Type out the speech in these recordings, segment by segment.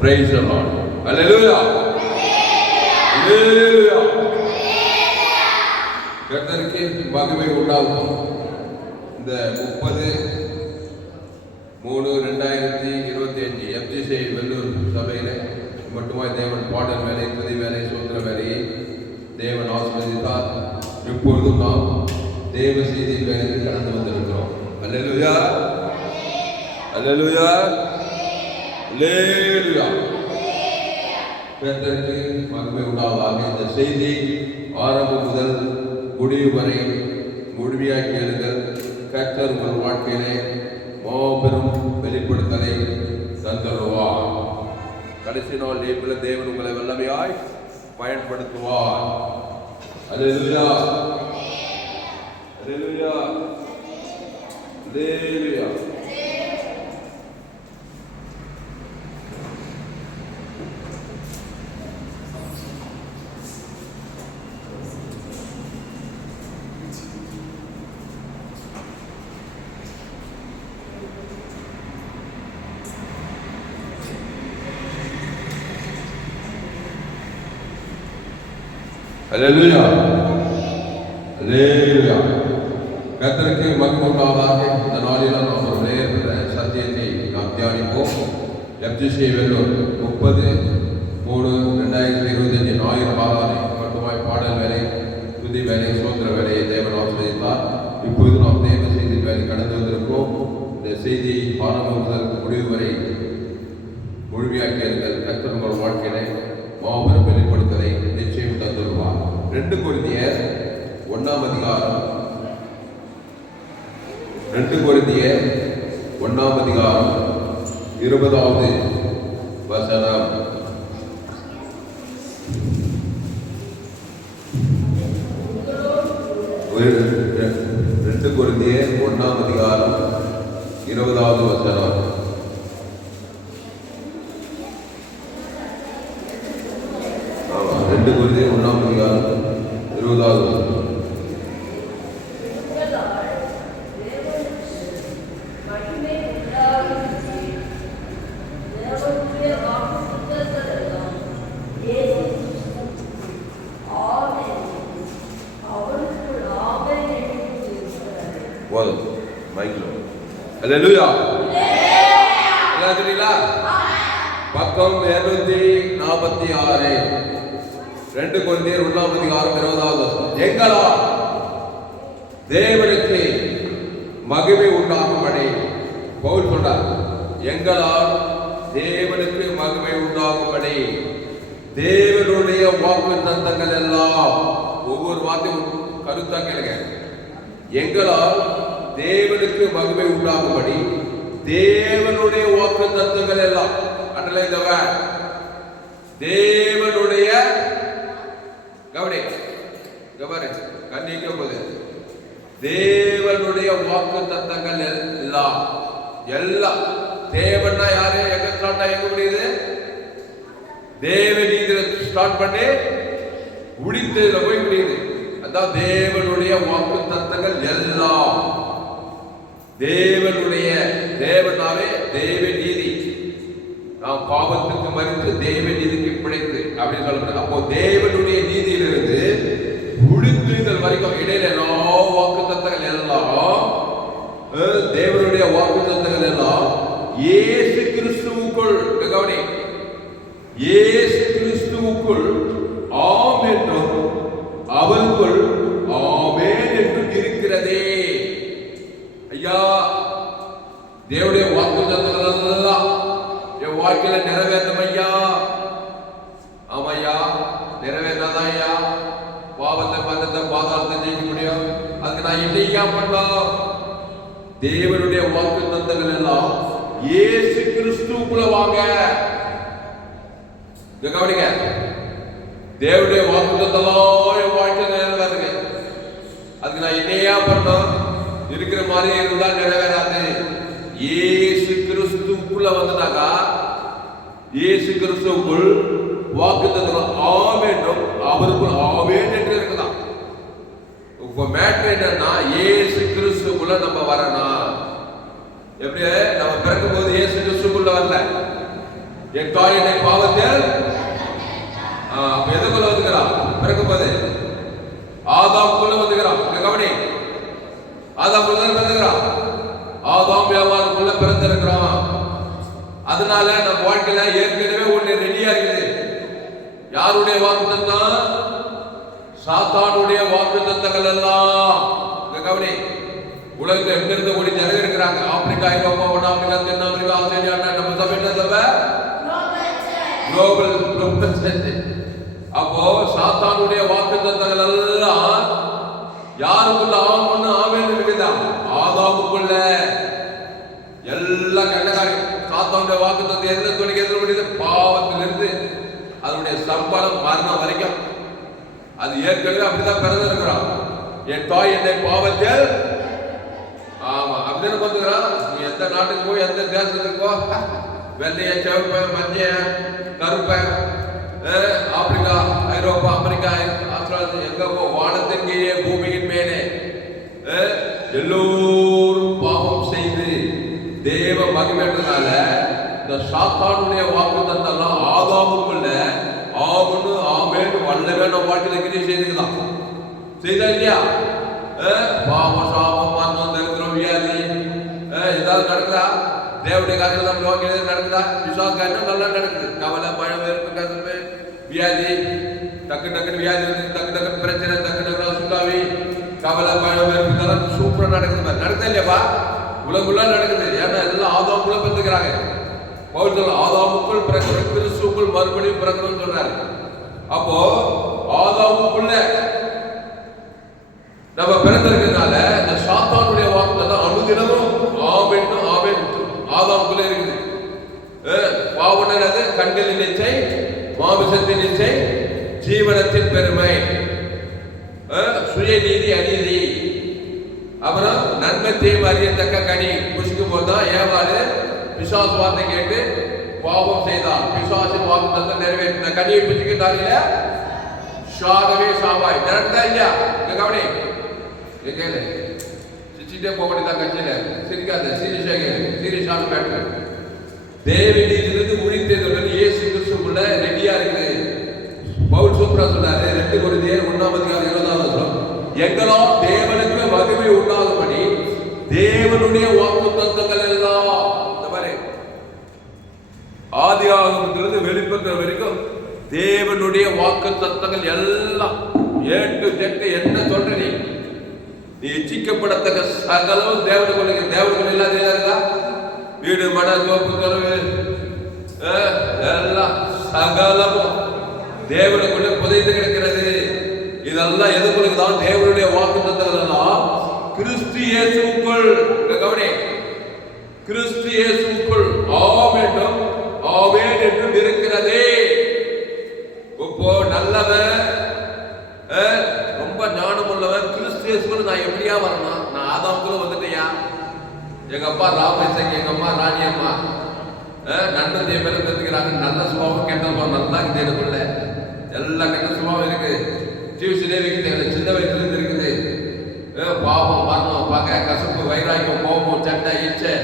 Praise the Lord. Hallelujah. Hallelujah. கர்த்தருக்கு மகிமை உண்டாகும். இந்த 30/3/2025 FGCI வெள்ளூர் சபையிலே மட்டுமாய் தேவன் பாடல் வேலை, துதி வேலை, சோத்திர வேலையை தேவன் ஆசீர்வதித்தார். இப்பொழுதும் நாம் தேவ செய்தி வேலைக்கு கடந்து வந்திருக்கிறோம். அல்லேலூயா, அல்லேலூயா, அல்லேலூயா. கர்த்தருக்கு மகிமை உண்டாவதாக. இந்த செய்தி ஆரம்பம் முதல் முடிவு வரை முழுமையாக கேளுங்கள். கர்த்தர் உங்கள் வாழ்க்கையிலே மாபெரும் வெளிப்படுத்தலை தந்தருவார். கடைசி நாள் நேரத்தில் தேவன் உங்களை வல்லமையாய் பயன்படுத்துவார். அல்லேலூயா, அல்லேலூயா, அல்லேலூயா. அல்லேலூயா, அல்லேலூயா. கர்த்தருக்கு மகிமை உண்டாவதாக. இந்த நாளில் நாம் ஒரு நேர சத்தியத்தை நாம் தியானிப்போம். FGCI வெள்ளூர் 30/3/2025 ஞாயிறு பாராதனை மட்டுமாய் பாடல் வேலை, துதி வேலை, சோத்திர வேலையை தேவன் ஆசீர்வதித்தார். இப்பொழுது நாம் தேவ செய்தி வேலை கடந்து வந்திருக்கிறோம். இந்த செய்தி ஆரம்பம் முதல் முடிவு வரை முழுமையாக கேளுங்கள். கர்த்தர் உங்கள் வாழ்க்கையிலே மாபெரும் வெளிப்படுத்தலை நிச்சயம் தந்துள்ளார். 2 கொரிந்தியர் 1 அதிகாரம் 20வது வசனம். 2 கொரிந்தியர் 1 அதிகாரம் 20வது வசனம். அல்லேலூயா, பக்கம் 246. 2 கொரிந்தியர் 1 அதிகாரம் 20வது வசனம். எங்களால் தேவனுக்கு மகிமை உண்டாகும்படி பவுல் சொல்றார். எங்களால் தேவனுக்கு மகிமை உண்டாகும்படி தேவனுடைய வாக்கு தத்தங்கள் எல்லாம், ஒவ்வொரு வார்த்தையும் கருத்தா கேளுங்க. எங்களால் தேவனுக்கு மகிமை உண்டாகும்படி தேவனுடைய வாக்கு தத்தங்கள் எல்லாம், அண்டர்லைன், தேவனுடைய கவனி கவனி கண்ணிக்க போது தேவனுடைய வாக்கு தத்தங்கள் எல்லாம் எல்லாம். தேவன்னா யாரு? எங்க ஸ்டார்ட் ஆகி எங்க முடியுது? தேவன் இதுல ஸ்டார்ட் பண்ணி முடித்ததுல போய் முடியுது. அதான் தேவனுடைய வாக்கு தத்தங்கள் எல்லாம். தேவனுடைய, தேவனாவே தேவ நீதி. நாம் பாவத்துக்கு மறித்து தேவ நீதிக்கு பிழைத்து அப்படின்னு சொல்லப்படுது. அப்போ தேவனுடைய நீதியிலிருந்து முடித்துதல் வரைக்கும் இடையில எல்லா வாக்கு தத்தங்கள் எல்லாம், தேவனுடைய வாக்கு தத்தங்கள் எல்லாம் இயேசு கிறிஸ்துவுக்குள், கவனி, இயேசு கிறிஸ்துவுக்குள் ஆம் என்றும் அவருக்குள் ஆமென் என்றும் இருக்கிறதே. ஐயா, தேவனுடைய வாக்கு தத்தங்கள் எல்லாம் என் வாழ்க்கையில நிறைவேற்றும் ஐயா. ஆமையா, நிறைவேற்றாதான் ஐயா பாவத்தை பந்தத்தை பாதாளத்தை ஜெயிக்க முடியும். அதுக்கு நான் என்னையா பண்ணலாம்? தேவனுடைய வாக்கு தத்தங்கள் எல்லாம் இயேசு கிறிஸ்துவுக்குள்ள வாங்க. கவனிங்க, தேவனுடைய வாக்கு தத்தெல்லாம் என் வாழ்க்கையில நிறைவேறுங்க. அதுக்கு நான் என்னையா பண்ணோம்? இருக்கிற மாதிரி இருந்தா நிறைவேறாது. இயேசு கிறிஸ்துவுக்குள்ள வந்துட்டாக்கா, இயேசு கிறிஸ்துவுக்குள் வாக்கு தத்தம் ஆமென் அவருக்குள் ஆமென் என்று இருக்குதான். இப்ப மேட்டர் என்னன்னா, இயேசு கிறிஸ்துவுக்குள்ள நம்ம வரணும். எப்படி? நம்ம பிறக்கும் போது இயேசு கிறிஸ்துவுக்குள்ள வரல. என் தாய் என்னை பாவத்தில் அப்ப எதுக்குள்ள வந்துக்கிறான்? பிறக்கும் போது ஆதாமுக்குள்ள வந்துக்கிறான். கவனி, ஆதாமுக்குள்ள பிறந்துக்கிறான். ஆதாம் வியாபாரத்துக்குள்ள பிறந்திருக்கிறான். அதனால நம்ம வாழ்க்கையில ஏற்கனவே ஒண்ணு ரெடியா இருக்குது. யாருடைய வாக்குத்தத்தம்? சாத்தானுடைய வாக்குத்தத்தங்கள் எல்லாம். கவனி, உலகத்தில் எங்கிருந்து ஓடி நிறைய இருக்கிறாங்க. ஆப்பிரிக்கா, ஐரோப்பா, வட ஆப்பிரிக்கா, தென் ஆப்பிரிக்கா, ஆஸ்திரேலியா. நம்ம சபை என்ன சபை? Global church. அப்போ சாத்தானுடைய வாக்குத்தத்தங்கள் எல்லாம் யாருக்குள்ள ஆமன்னு ஆமேன்னு இருக்குதா? ஆதாமுக்குள்ள. எல்லா கண்டகாரியம் சாத்தானுடைய வாக்குத்தத்தம் எந்த துணைக்கு எதிர முடியுது? பாவத்திலிருந்து அதனுடைய சம்பளம் மரணம் வரைக்கும். அது ஏற்கனவே அப்படிதான் பிறந்திருக்கிறான். என் தாய் என்னை பாவத்தில் ஆமா அப்படின்னு பார்த்துக்கிறான். நீ எந்த நாட்டுக்கு போய் எந்த தேசத்துக்கு போ, வெள்ளைய, சிவப்ப, மஞ்ச, கருப்ப, ஆப்பிரிக்கா, ஐரோப்பா, அமெரிக்கா, ஆஸ்திரேலியா, எங்க போ, வானத்தின் கீழே பூமியின் மேலே எல்லோரும் பாவம் செய்து தேவ மகிமைன்றதால இந்த சாத்தானுடைய வாக்குத்தத்தம் ஆதாமுக்குள்ள ஆகுன்னு ஆமேன்னு வல்லவே நம்ம வாழ்க்கையில கிரியை செய்துக்கலாம். செய்தா இல்லையா? பாவம், சாபம், மரணம், தரித்திரம், வியாதி ஏதாவது நடக்குதா? தேவனுடைய காரியங்கள் நம்ம வாழ்க்கையில நடக்குதா? விசுவாச காரியம் நல்லா நடக்குது. கவலை, பயம், வெறுப்பு, கசப்பு, வியாதி, டக்கு டக்குன்னு வியாதி வந்து டக்கு டக்குன்னு பிரச்சனை, டக்கு டக்குனு சுத்தாவி, கவலை, பயம், வெறுப்பு இதெல்லாம் சூப்பரா நடக்குது. நடக்குதா இல்லையாப்பா? உலகுள்ள நடக்குது. ஏன்னா எல்லாம் ஆதாமுக்குள்ள பிறந்துக்கிறாங்க. பவுல் சொல்ல ஆதாமுக்குள் பிறக்கணும், கிறிஸ்துவுக்குள் மறுபடியும் பிறக்கணும்னு சொல்றாரு. அப்போ ஆதாமுக்குள்ள நம்ம பிறந்திருக்கிறதுனால இந்த சாத்தானுடைய வாக்குத்தத்தம் அனுதினமும் ஆமென் ஆமென் ஆதாமுக்குள்ள இருக்குது. பாவனது கண்களின் இச்சை, மாமிசத்தின் இச்சை, ஜீவனத்தின் பெருமை, சுயநீதி, அநீதி, அப்புறம் நன்மை தீமை அறியத்தக்க கனி புசிக்கும் போதுதான் ஏவாளு பிசாசு வார்த்தை கேட்டு பாவம் செய்தார். பிசாசின் வாக்குத்தத்தம் நிறைவேற்றின கனியை புசிக்கிட்டாரில சாகவே சாவாய். நடந்தா இல்லையா? கவனி, சிரிச்சுட்டே போக வேண்டியதான். கட்சியில சிரிக்காத, சீரியஸான மேட்டர். தேவனிலிருந்து உழித்ததுடன் இயேசு கிறிஸ்துக்குள்ள ரெடியா இருக்குது. பவுல் சூப்பரா சொன்னாரு. 2 கொரிந்தியர் 1:20 எங்களால் தேவனுக்கு மகிமை உண்டாகும்படி தேவனுடைய வாக்குத்தத்தங்கள் எல்லாம் இந்த மாதிரி ஆதியாகமத்திலிருந்து வெளிப்படுத்துற வரைக்கும் தேவனுடைய வாக்குத்தத்தங்கள் எல்லாம் ஏட்டு தெட்டு என்ன சொல்ற நீ எச்சிக்கப்படத்தக்க சகலம் தேவனுக்கு. தேவனுக்கு இல்லாத வீடு, மன, தோப்பு, தொலைவு எல்லாம் சகலமும் தேவனுக்குள்ள புதைந்து கிடக்கிறது. இதெல்லாம் எதுக்குள்ளதான்? தேவனுடைய வாக்குத்தத்தங்கள் எல்லாம் கிறிஸ்து இயேசுவுக்குள். கவனி, கிறிஸ்து இயேசுவுக்குள் ஆமென் ஆமென் என்று இருக்கிறதே. இப்போ நல்லவன், ரொம்ப ஞானம் உள்ளவன் கிறிஸ்து இயேசுக்குள்ள நான் எப்படியா வரணும்? நான் ஆதாமுக்குள்ள வந்துட்டேயா? எங்க அப்பா ராமேசங்க, எங்க அம்மா ராணி அம்மா நன்மை தேவையில கத்துக்கிறாங்க. நல்ல சுபாவம், கெட்ட சுபாவம் நல்லா இருக்குது. எனக்குள்ள எல்லா கெட்ட சுபாவம் இருக்கு. ஜீவிச்சிலே இருக்குது. சின்ன வயசுல இருந்து இருக்குது. பாவம், மரணம், பகை, கசப்பு, வைராக்கியம், கோபம், சண்டை, இச்சை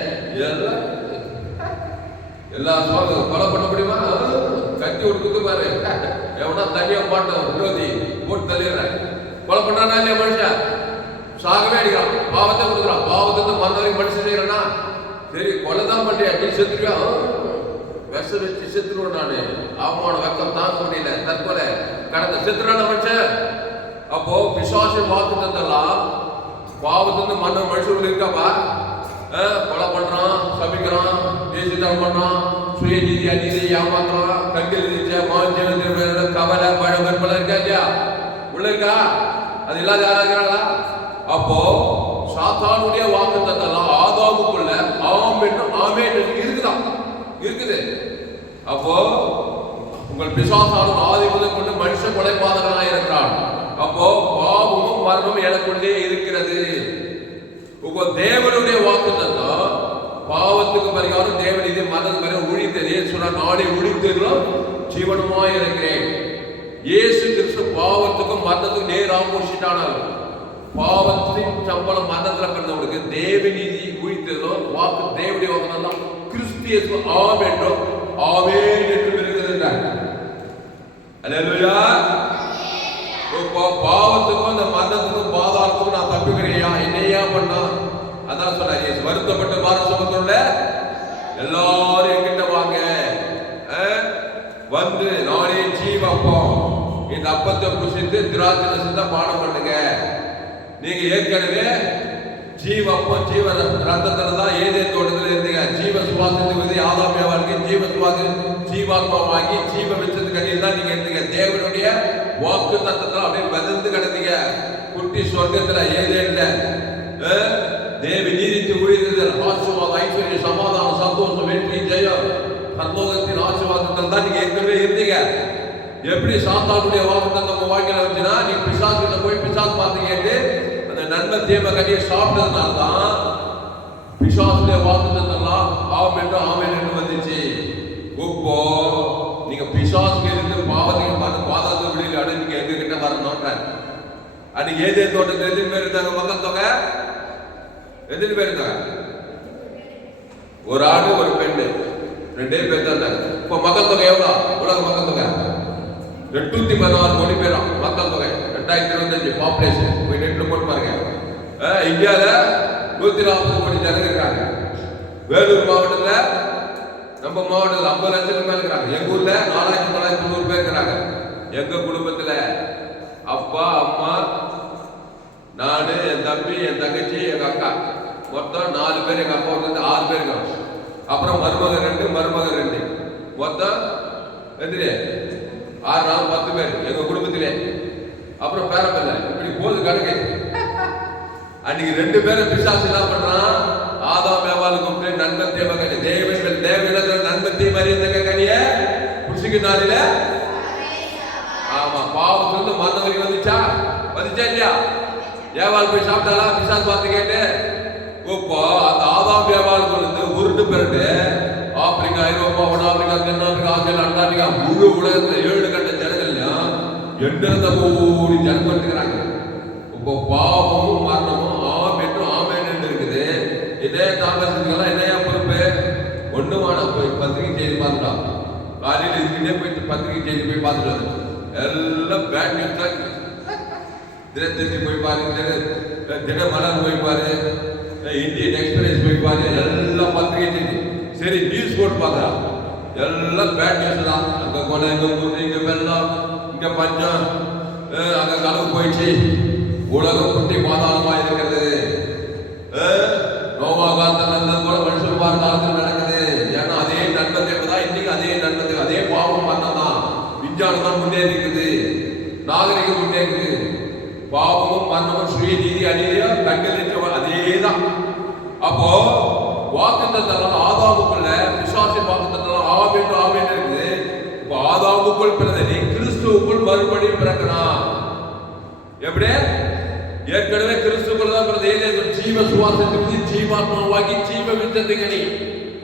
எல்லா சுபாவம் கொலை பண்ண முடியுமா? கட்டி விட்டு பாரு. எவனா தனியா மாட்டோம் விரோதி போட்டு தள்ளிடுறேன். கொலை பண்றானா இல்லையா? மனுஷன் சாகவே அடிக்கிறான், பாவத்தை கொடுக்குறான். பாவத்தை மரணம் மனுஷன் செய்யறா? சரி, கொலைதான் பண்றியா? நீ செத்துருவியா? விஷ வச்சு செத்துருவோம். நானு அவமான வெக்கம் தாங்க முடியல, தற்கொலை கடந்த செத்துறான மனுஷன். அப்போ பிசாசின் வாக்குத்தத்தெல்லாம் பாவத்திலிருந்து மனுஷன் இருக்காப்பா. கொலை பண்றான், சபிக்கிறான், தேசியம் பண்றான், சுயநீதி, அநீதி, ஏமாத்துறான், கண்கள் கவலை, பழம், கற்பனை இருக்கா இல்லையா? உள்ள இருக்கா? அது இல்லாத யாராகிறாங்களா? அப்போ சாத்தானுடைய வாக்குத்தத்தெல்லாம் ஆதாமுக்குள்ள ஆமென் ஆமென் இருக்குதான், இருக்குது. அப்போ உங்கள் பிசாசான ஆதி முதல் கொண்டு மனுஷ கொலைபாதகனாக இருக்கிறான். அப்போ பாவமும் மரணமும் எனக்குள்ளே இருக்கிறது. உங்க தேவனுடைய வாக்குத்தத்தம் பாவத்துக்கு பரிகாரம் தேவன் இது மரணத்துக்கு பரிகாரம் உழித்ததே சொன்னா, நானே உழித்தீர்களும் ஜீவனமாய் இருக்கிறேன். இயேசு கிறிஸ்து பாவத்துக்கும் மரணத்துக்கும் நேர் ஆப்போசிட்டானார். பாவத்தின் சம்பளம் மரணத்துல பிறந்தவனுக்கு தேவ நீதி உழித்ததோ வாக்கு தேவனுடைய வாக்குதான் கிறிஸ்து இயேசு ஆம் என்றும் ஆமென் என்று இருக்கிறார். அல்லேலூயா. பாவத்துக்கும் அந்த மரணத்துக்கும் பாதாளத்துக்கும் நான் தப்பிக்கிறையா, என்னையா பண்ணா? அதான் சொல்றாரு, வருத்தப்பட்டு பாரம் சுமந்துள்ள எல்லாரும் என்கிட்ட வாங்க, வந்து நானே ஜீவப்பம், இந்த அப்பத்தை புசித்து திராட்சை ரசத்தை பானம் பண்ணுங்க. நீங்க ஏற்கனவே ஜீவப்பம் ஜீவ ரத்தத்துல தான் ஏதேன் தோட்டத்தில் இருந்தீங்க. ஜீவ சுவாசத்துக்கு ஆதாம் ஏவாளுக்கு ஜீவ சுவாசம் ஜீவாத்மாவாகி ஜீவ விச்சத்து கனியில் தான் நீங்க இருந்தீங்க. தேவனுடைய வாக்கு தத்தத்துல அப்படியே மிதந்து கிடந்தீங்க. குட்டி சொர்க்கத்துல ஏதேன்ல தேவி நீதித்து உயிர்த்தல் ஆசீர்வாதம் ஐஸ்வர்ய சமாதானம் சந்தோஷம் வெற்றி ஜெயம் பரலோகத்தின் ஆசீர்வாதத்தில் தான் நீங்க ஏற்கனவே இருந்தீங்க. எப்படி சாத்தானுடைய வாக்கு தத்தம் வாழ்க்கையில வந்துச்சுன்னா, நீ பிசாசுகிட்ட போய் பிசாசு பார்த்து கேட்டு அந்த நன்மை தீமை கட்டியை சாப்பிட்டதுனால தான் பிசாசுடைய வாக்கு தத்தம்லாம் ஆமென் என்று வந்துச்சு. இப்போ நீங்க பிசாசுக்கு இருந்து பாவத்துக்கு பார்த்து பாதாள வெளியில அடைஞ்சிக்க எங்க கிட்ட வரணும்ன்ற அன்னைக்கு ஏதே தோட்டத்தில் எத்தனை பேர் இருந்தாங்க? மக்கள் தொகை எத்தனை பேர் இருந்தாங்க? ஒரு ஆடு ஒரு பெண்ணு, 2 பேர் தான் இருந்தாங்க. இப்போ மக்கள் தொகை எவ்வளவு? உலக மக்கள் தொகை 816 கோடி பேரா மக்கள் தொகை. 2025 பாப்புலேஷன் போய் நெட்ல போட்டு பாருங்க. இந்தியாவில் 140 கோடி ஜனங்க இருக்காங்க. வேலூர் மாவட்டத்தில் நம்ம மாவட்டத்தில் 50 லட்சத்துக்கு மேல இருக்கிறாங்க. எங்க ஊர்ல 4990 பேர் இருக்கிறாங்க. எங்க குடும்பத்துல அப்பா அம்மா நானு என் தம்பி என் தங்கச்சி எங்க அக்கா மொத்தம் 4 பேர். எங்க அப்பா வந்து 6 பேர் இருக்காங்க. அப்புறம் மருமகன் 2 மருமகன் 2 மொத்தம் எதிரே 6 4 10 பேர் எங்க குடும்பத்திலே. அப்புறம் பேரப்பில்ல இப்படி போது கணக்கு. அன்னைக்கு 2 பேரும் பிசாசு என்ன பண்றான்? ஆதாம் ஏவாளை கூப்பிட்டு நன்மை தீமை கனி தேவனிடத்துல நன்மை தீமை அறிந்த கனியை புசிக்கினாரில. ஆமா, பாவம் வந்து மரணம் வரைக்கும் வந்துச்சா இல்லையா? ஏவாள் போய் சாப்பிட்டாலா பிசாசு பார்த்து கேட்டு? இப்போ அந்த ஆதாம் ஏவாளுக்கு வந்து உருட்டு பெருட்டு ஆப்பிரிக்கா, ஐரோப்பா, வட ஆப்பிரிக்கா, தென்னாப்பிரிக்கா, ஆஸ்திரேலியா, அண்டார்டிகா முழு உலகத்துல 7 கட்ட ஜனங்கள்லையும் 8 கோடி ஜனம் இருக்கிறாங்க. இப்போ பாவமும் மரணமும் ஆமென் இருக்குது. இதே தாமசத்துக்கெல்லாம் என்னையா பொறுப்பு? ஒண்ணுமான போய் பத்திரிகை செய்தி பார்த்துட்டான். காலையில் இதுக்கிட்டே போய் பத்திரிகை செய்தி போய் பார்த்துட்டு எல்லாம் பேட் நியூஸ் தான். தினத்தந்தி போய் பாரு, தினமலர் போய் பாரு, இந்தியன் எக்ஸ்பிரஸ் போய் பாரு, எல்லாம் பத்திரிகை செய்தி. சரி நியூஸ் போட்டு பார்க்கறா, எல்லாம் பேட் நியூஸ் தான். அங்க கொலை, இங்க குண்டு, இங்க வெள்ளம், இங்க பஞ்சம், அங்க களவு போயிடுச்சு, உலகம் குட்டி பாதாளமா இருக்கிறது. நோவா காலத்தில் நடந்தது போல மனுஷன் காலத்தில் நடக்குது. ஏன்னா அதே நன்மை தான் இன்னைக்கு அதே நன்மை, அதே பாவம் பண்ணதான். விஞ்ஞானம் தான் முன்னேறி இருக்குது, நாகரிகம் முன்னேறுது. பாவமும் மரணமும் சுய நீதி அநீதியும் கண்டறிஞ்ச அதேதான். அப்போ வாக்குத்தத்தம் ஆதாமுக்குள்ள பிசாசின் வாக்குத்தத்தம் ஆமென் இருக்குது. இப்போ ஆதாமுக்குள் பிறந்த நீ கிறிஸ்துவுக்குள் மறுபடியும் பிறக்கிறான். எப்படி? ஏற்கனவே கிறிஸ்துக்குள் தான் பிறந்த ஜீவ சுவாசத்துக்கு ஜீவாத்மாவாகி ஜீவ வித்தத்தை கனி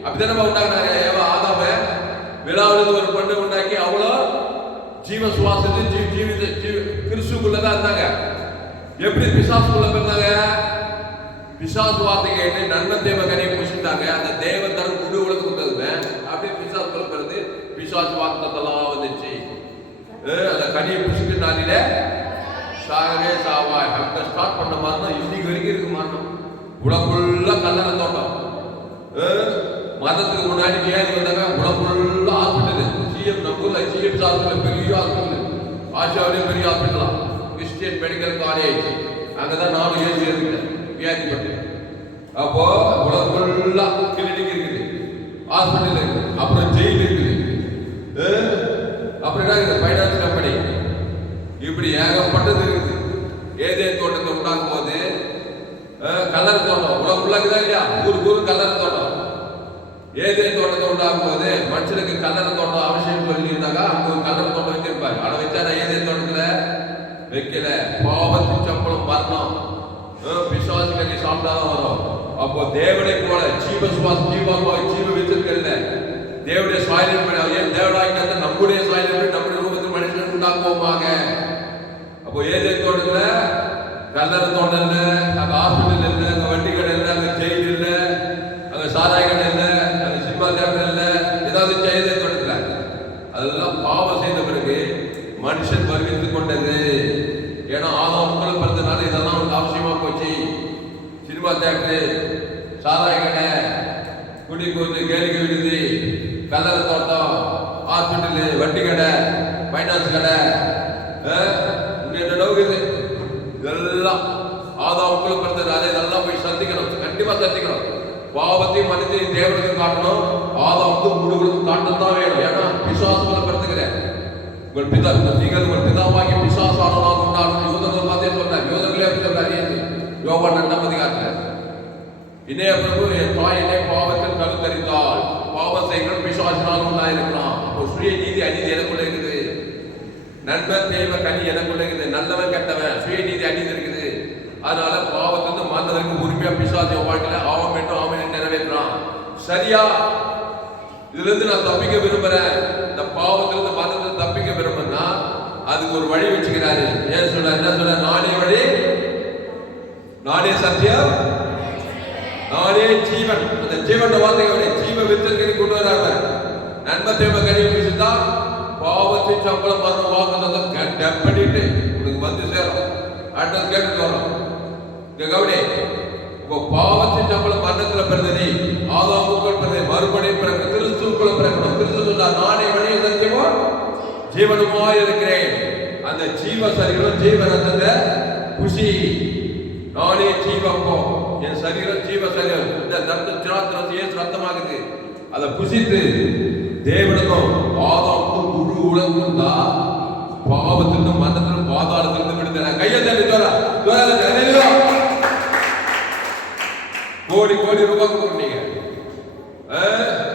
அப்படித்தானே உண்டாக்குனாரு. ஆதாம விழாவிலிருந்து ஒரு பெண்ணை உண்டாக்கி அவ்வளோ ஜீவ சுவாசத்தை ஜீவித கிறிஸ்துக்குள்ளதான் இருந்தாங்க. எப்படி பிசாசுக்குள்ள பிறந்தாங்க? பிசாசு வார்த்தை கேட்டு நன்மை தேவ கனியை புசிட்டாங்க. அந்த தேவ தரம் முழு உலகத்துக்கு வந்ததுமே அப்படியே பிசாசுக்குள்ள பிறந்து பிசாசு வார்த்தைலாம் வந்துச்சு. அந்த கனியை புசிட்டு நாளில சாகவே சாவாய் அங்க ஸ்டார்ட் பண்ண மாதிரி தான் இன்னைக்கு வரைக்கும் இருக்கு. மரணம் உடம்புள்ள கல்லறை தோட்டம். மதத்துக்கு முன்னாடி வியாதி வந்தாங்க, உடம்புள்ள ஹாஸ்பிட்டல். சிஎம் நம்பூர்ல சிஎம் ஹாஸ்பிட்டல் பெரிய ஹாஸ்பிட்டல், ஆஷாவிலே பெரிய ஹாஸ்பிட்டலா, கிறிஸ்டியன் மெடிக்கல் காலேஜ். அங்கதான் நானும் ஏசி இருக்கிறேன் வியாதிப்பட்டு. அப்போ உடம்புள்ள கிளினிக் இருக்குது, ஹாஸ்பிட்டல் இருக்குது, அப்புறம் ஜெயில் இருக்குது, அப்புறம் என்ன இருக்குது ஃபைனான்ஸ் கம்பெனி, இப்படி ஏகப்பட்டது இருக்குது. ஏதேன் தோட்டத்தை உண்டாக்கும் போது கல்லறை தோட்டம் உலகுதான் இல்லையா? ஊருக்கு கல்லறை தோட்டம். ஏதேன் தோட்டத்தை உண்டாகும் போது மனுஷனுக்கு கல்லறை தோட்டம் அவசியம் சொல்லியிருந்தாங்க. அங்க ஒரு கல்லறை தோட்டம் வச்சிருப்பாரு. ஆனா வச்சாரா? ஏதேன் தோட்டத்துல வைக்கல. பாவத்தின் சம்பளம் மரணம், பிசாசு கட்டி சாப்பிட்டாதான் வரும். அப்போ தேவனை போல ஜீவ சுவாசம் ஜீவாத்மா ஜீவ வச்சிருக்கல தேவனுடைய சாயலின் படி ஏன் தேவனாய்க்காத நம்முடைய சாயலின் படி நம்முடைய ரூபத்தில் மனுஷன் உண்டாக்குவோமாக. அப்போ ஏதேன் தோட்டத்துல கல்லறை தோட்டம் இல்லை, அங்க ஹாஸ்பிட்டல் இல்லை, அங்க வண்டி கடை இல்லை, அங்க ஜெயில் இல்லை, அங்க சாராய கடை இல்லை, அங்க சினிமா தியேட்டர் இல்லை, ஏதாவது ஏதேன் இதெல்லாம் பாவம் செய்த பிறகு மனுஷன் வருவித்துக் கொண்டது. ஏன்னா ஆதாம் முதல் பிறந்தனால இதெல்லாம் அவனுக்கு அவசியமா போச்சு. சினிமா தியேட்டரு, சாராய கடை, குடி கூத்து, கேளிக்கை விடுதி, கல்லறை தோட்டம், ஹாஸ்பிட்டலு, வட்டி கடை, பைனான்ஸ் கடை, இருக்குது. இதெல்லாம் ஆதாமுக்குள்ள பிறந்தனால இதெல்லாம் போய் சந்திக்கணும், கண்டிப்பா சந்திக்கணும். பாவத்தையும் மனிதனையும் தேவனுக்கு காட்டணும், ஆதாமுக்கு முழுவதும் காட்டத்தான் வேணும். ஏன்னா பிசாசுக்குள்ள பிறந்துக்கிறேன். உங்கள் பிதா நீங்கள் உங்கள் பிதாவாகி பிசாசானதாக உண்டாகும் யூதர்கள் பார்த்தே சொல்றார். யூதர்களே அப்படி சொல்றாரு. யோவான் 2ஆம் அதிகாரத்தில் இணைய பிரபு என் தாய் என்னை பாவத்தில் கருத்தரித்தாள், பாவம் செய்கிற பிசாசினால் உண்டாயிருக்கிறான். அப்போ சுய நீதி அநீதி எனக்குள்ள இருக்குது, நண்பன் தெய்வ கனி எனக்குள்ள இருக்குது, நல்லவன் கெட்டவன் சுய நீதி அநீதி இருக்குது. அதனால பாவத்திலிருந்து மாந்தவருக்கு உரிமையா பிசாசிய வாழ்க்கையில ஆவம் வேண்டும் ஆவன் நிறைவேற்றான். சரியா? இதுல இருந்து நான் தப்பிக்க விரும்புறேன், இந்த பாவத்திலிருந்து மரணத்தை தப்பிக்க விரும்புறேன்னா அதுக்கு ஒரு வழி வச்சுக்கிறாரு. ஏன் சொல்ற? என்ன சொல்ற? நானே வழி, நானே சத்தியம், நானே ஜீவன். அந்த ஜீவன் வார்த்தையோட ஜீவ வித்தல் கொண்டு வராங்க. நன்மை தேவை கருவி பேசிட்டா பாவத்தின் சம்பளம் மரணம் வாக்குதான் டெப் பண்ணிட்டு உனக்கு வந்து சேரும். அடுத்தது கேட்டு வரும். கவனி, இப்போ பாவத்தின் சம்பளம் மரணத்துல பிறந்தது, ஆதாமுக்குள் பிறந்தது, மறுபடியும் பிறகு கிறிஸ்துவுக்குள்ள பிறக்கணும். கிறிஸ்து சொன்னார், நானே வழி சத்தியமும் ஜீவனுமாய் இருக்கிறேன். அந்த ஜீவ சரீரம் ஜீவ ரத்தத்தை குஷி, நானே ஜீவப்போம், என் சரீரம் ஜீவ சரீரம், இந்த ரத்தமாகுது. அதை புசித்து தேவனுக்கும் ஆதாமுக்கும் முழு உலகம் தான் பாவத்திலிருந்து மரணத்திலிருந்து பாதாளத்திலிருந்து விடுதலை. கையை தள்ளி கோடி கோடி ரூபாய் கொடுத்தீங்க.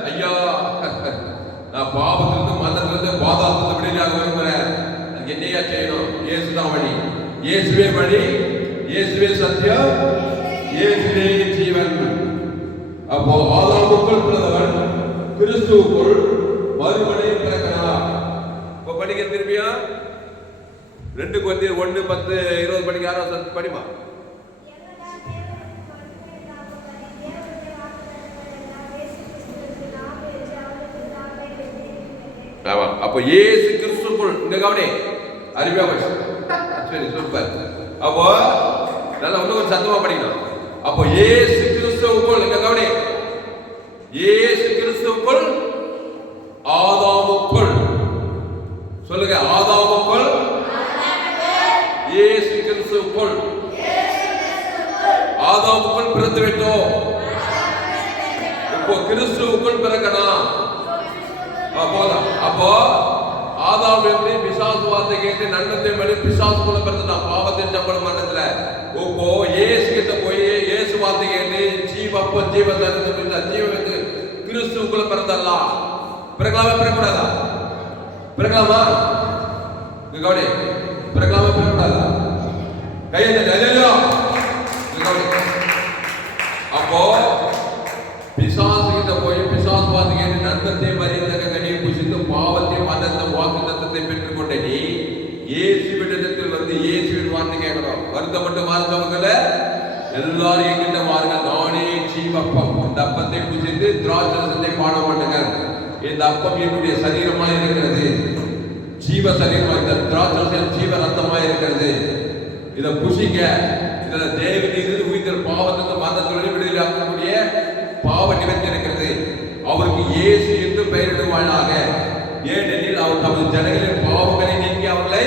ஐயா, நான் பாவத்திலிருந்து மரணத்திலிருந்து பாதாளத்திலிருந்து விடுதலையாக விரும்புறேன். அதுக்கு என்னையா செய்யணும்? இயேசுதான் வழி, இயேசுவே வழி, இயேசுவே சத்தியம், இயேசுவே ஜீவன். அப்போ ஆதாமுக்குள் பிறந்தவன் கிறிஸ்துவுக்குள் மறுபடியும் பிறக்கிறார். இப்போ படிக்க திரும்பியா 2 கொரிந்தியர் 1:10-20 படிக்க. 6 படிமா. ஆமா, அப்போ இயேசு கிறிஸ்துவுக்குள், இங்க கவனி, அறிவியா போச்சு. சரி, சூப்பர். அப்போ நல்லா இன்னும் ஒரு சத்தமா படிக்கணும். அப்போ இயேசு கிறிஸ்துவுக்குள், இங்க கவனி, இயேசு கிறிஸ்துவுக்குள் ஆதாமுக்குள், சொல்லுங்க, ஆதாமுக்குள் இயேசு கிறிஸ்துவுக்குள், ஆதாமுக்குள் பிறந்து விட்டோம். இப்போ கிறிஸ்துவுக்குள் பிறக்கணும். போதும். அப்போ ஆதாம் எப்படி பிசாசு வார்த்தை கேட்டு நன்மத்தை படி பிசாசுக்குள்ள பிறந்துட்டான் பாவத்தின் சம்பளம் மரணத்துல. இப்போ இயேசு கிட்ட போய் இயேசு வார்த்தை கேட்டு ஜீவப்ப ஜீவ தரிசன ஜீவத்துக்கு கிறிஸ்துவுக்குள்ள பிறந்தடலாம். பிறக்கலாமா பிறக்கூடாதா? பிறக்கலாமா? கவனி, பிறக்கலாமா பிறக்கூடாதா? கையை தட்டி. அப்போ பிசாசு கிட்ட போய் பிசாசு வார்த்தை கேட்டு நன்மத்தை மறியத்தக்க கனியை புசித்து பாவத்தை மரணத்தை வாக்கு தத்தத்தை பெற்றுக் கொண்ட நீ இயேசுவிடத்தில் வந்து இயேசுவின் வார்த்தை கேட்கணும். வருத்தப்பட்டு மாறுத்தவங்கள எல்லாரும் என்கிட்ட வாருங்க, நானே ஜீவப்பம், இந்த அப்பத்தை புசித்து திராட்சரசத்தை பாட மாட்டேங்க. இந்த அப்பம் என்னுடைய சரீரமாய் இருக்கிறது, ஜீவ சரீரமாய், இந்த திராட்சரசம் ஜீவ ரத்தமாய் இருக்கிறது. இதை புசிங்க. இதுல தேவன் உயிர் பாவத்திற்கு மரணத்திலிருந்து விடுதலை ஆக்கக்கூடிய பாவ நிவர்த்தி இருக்கிறது. அவருக்கு இயேசு என்று பெயரிடுவானாக, ஏனெனில் அவர் தமது ஜனங்களின் பாவங்களை நீக்கி அவர்களை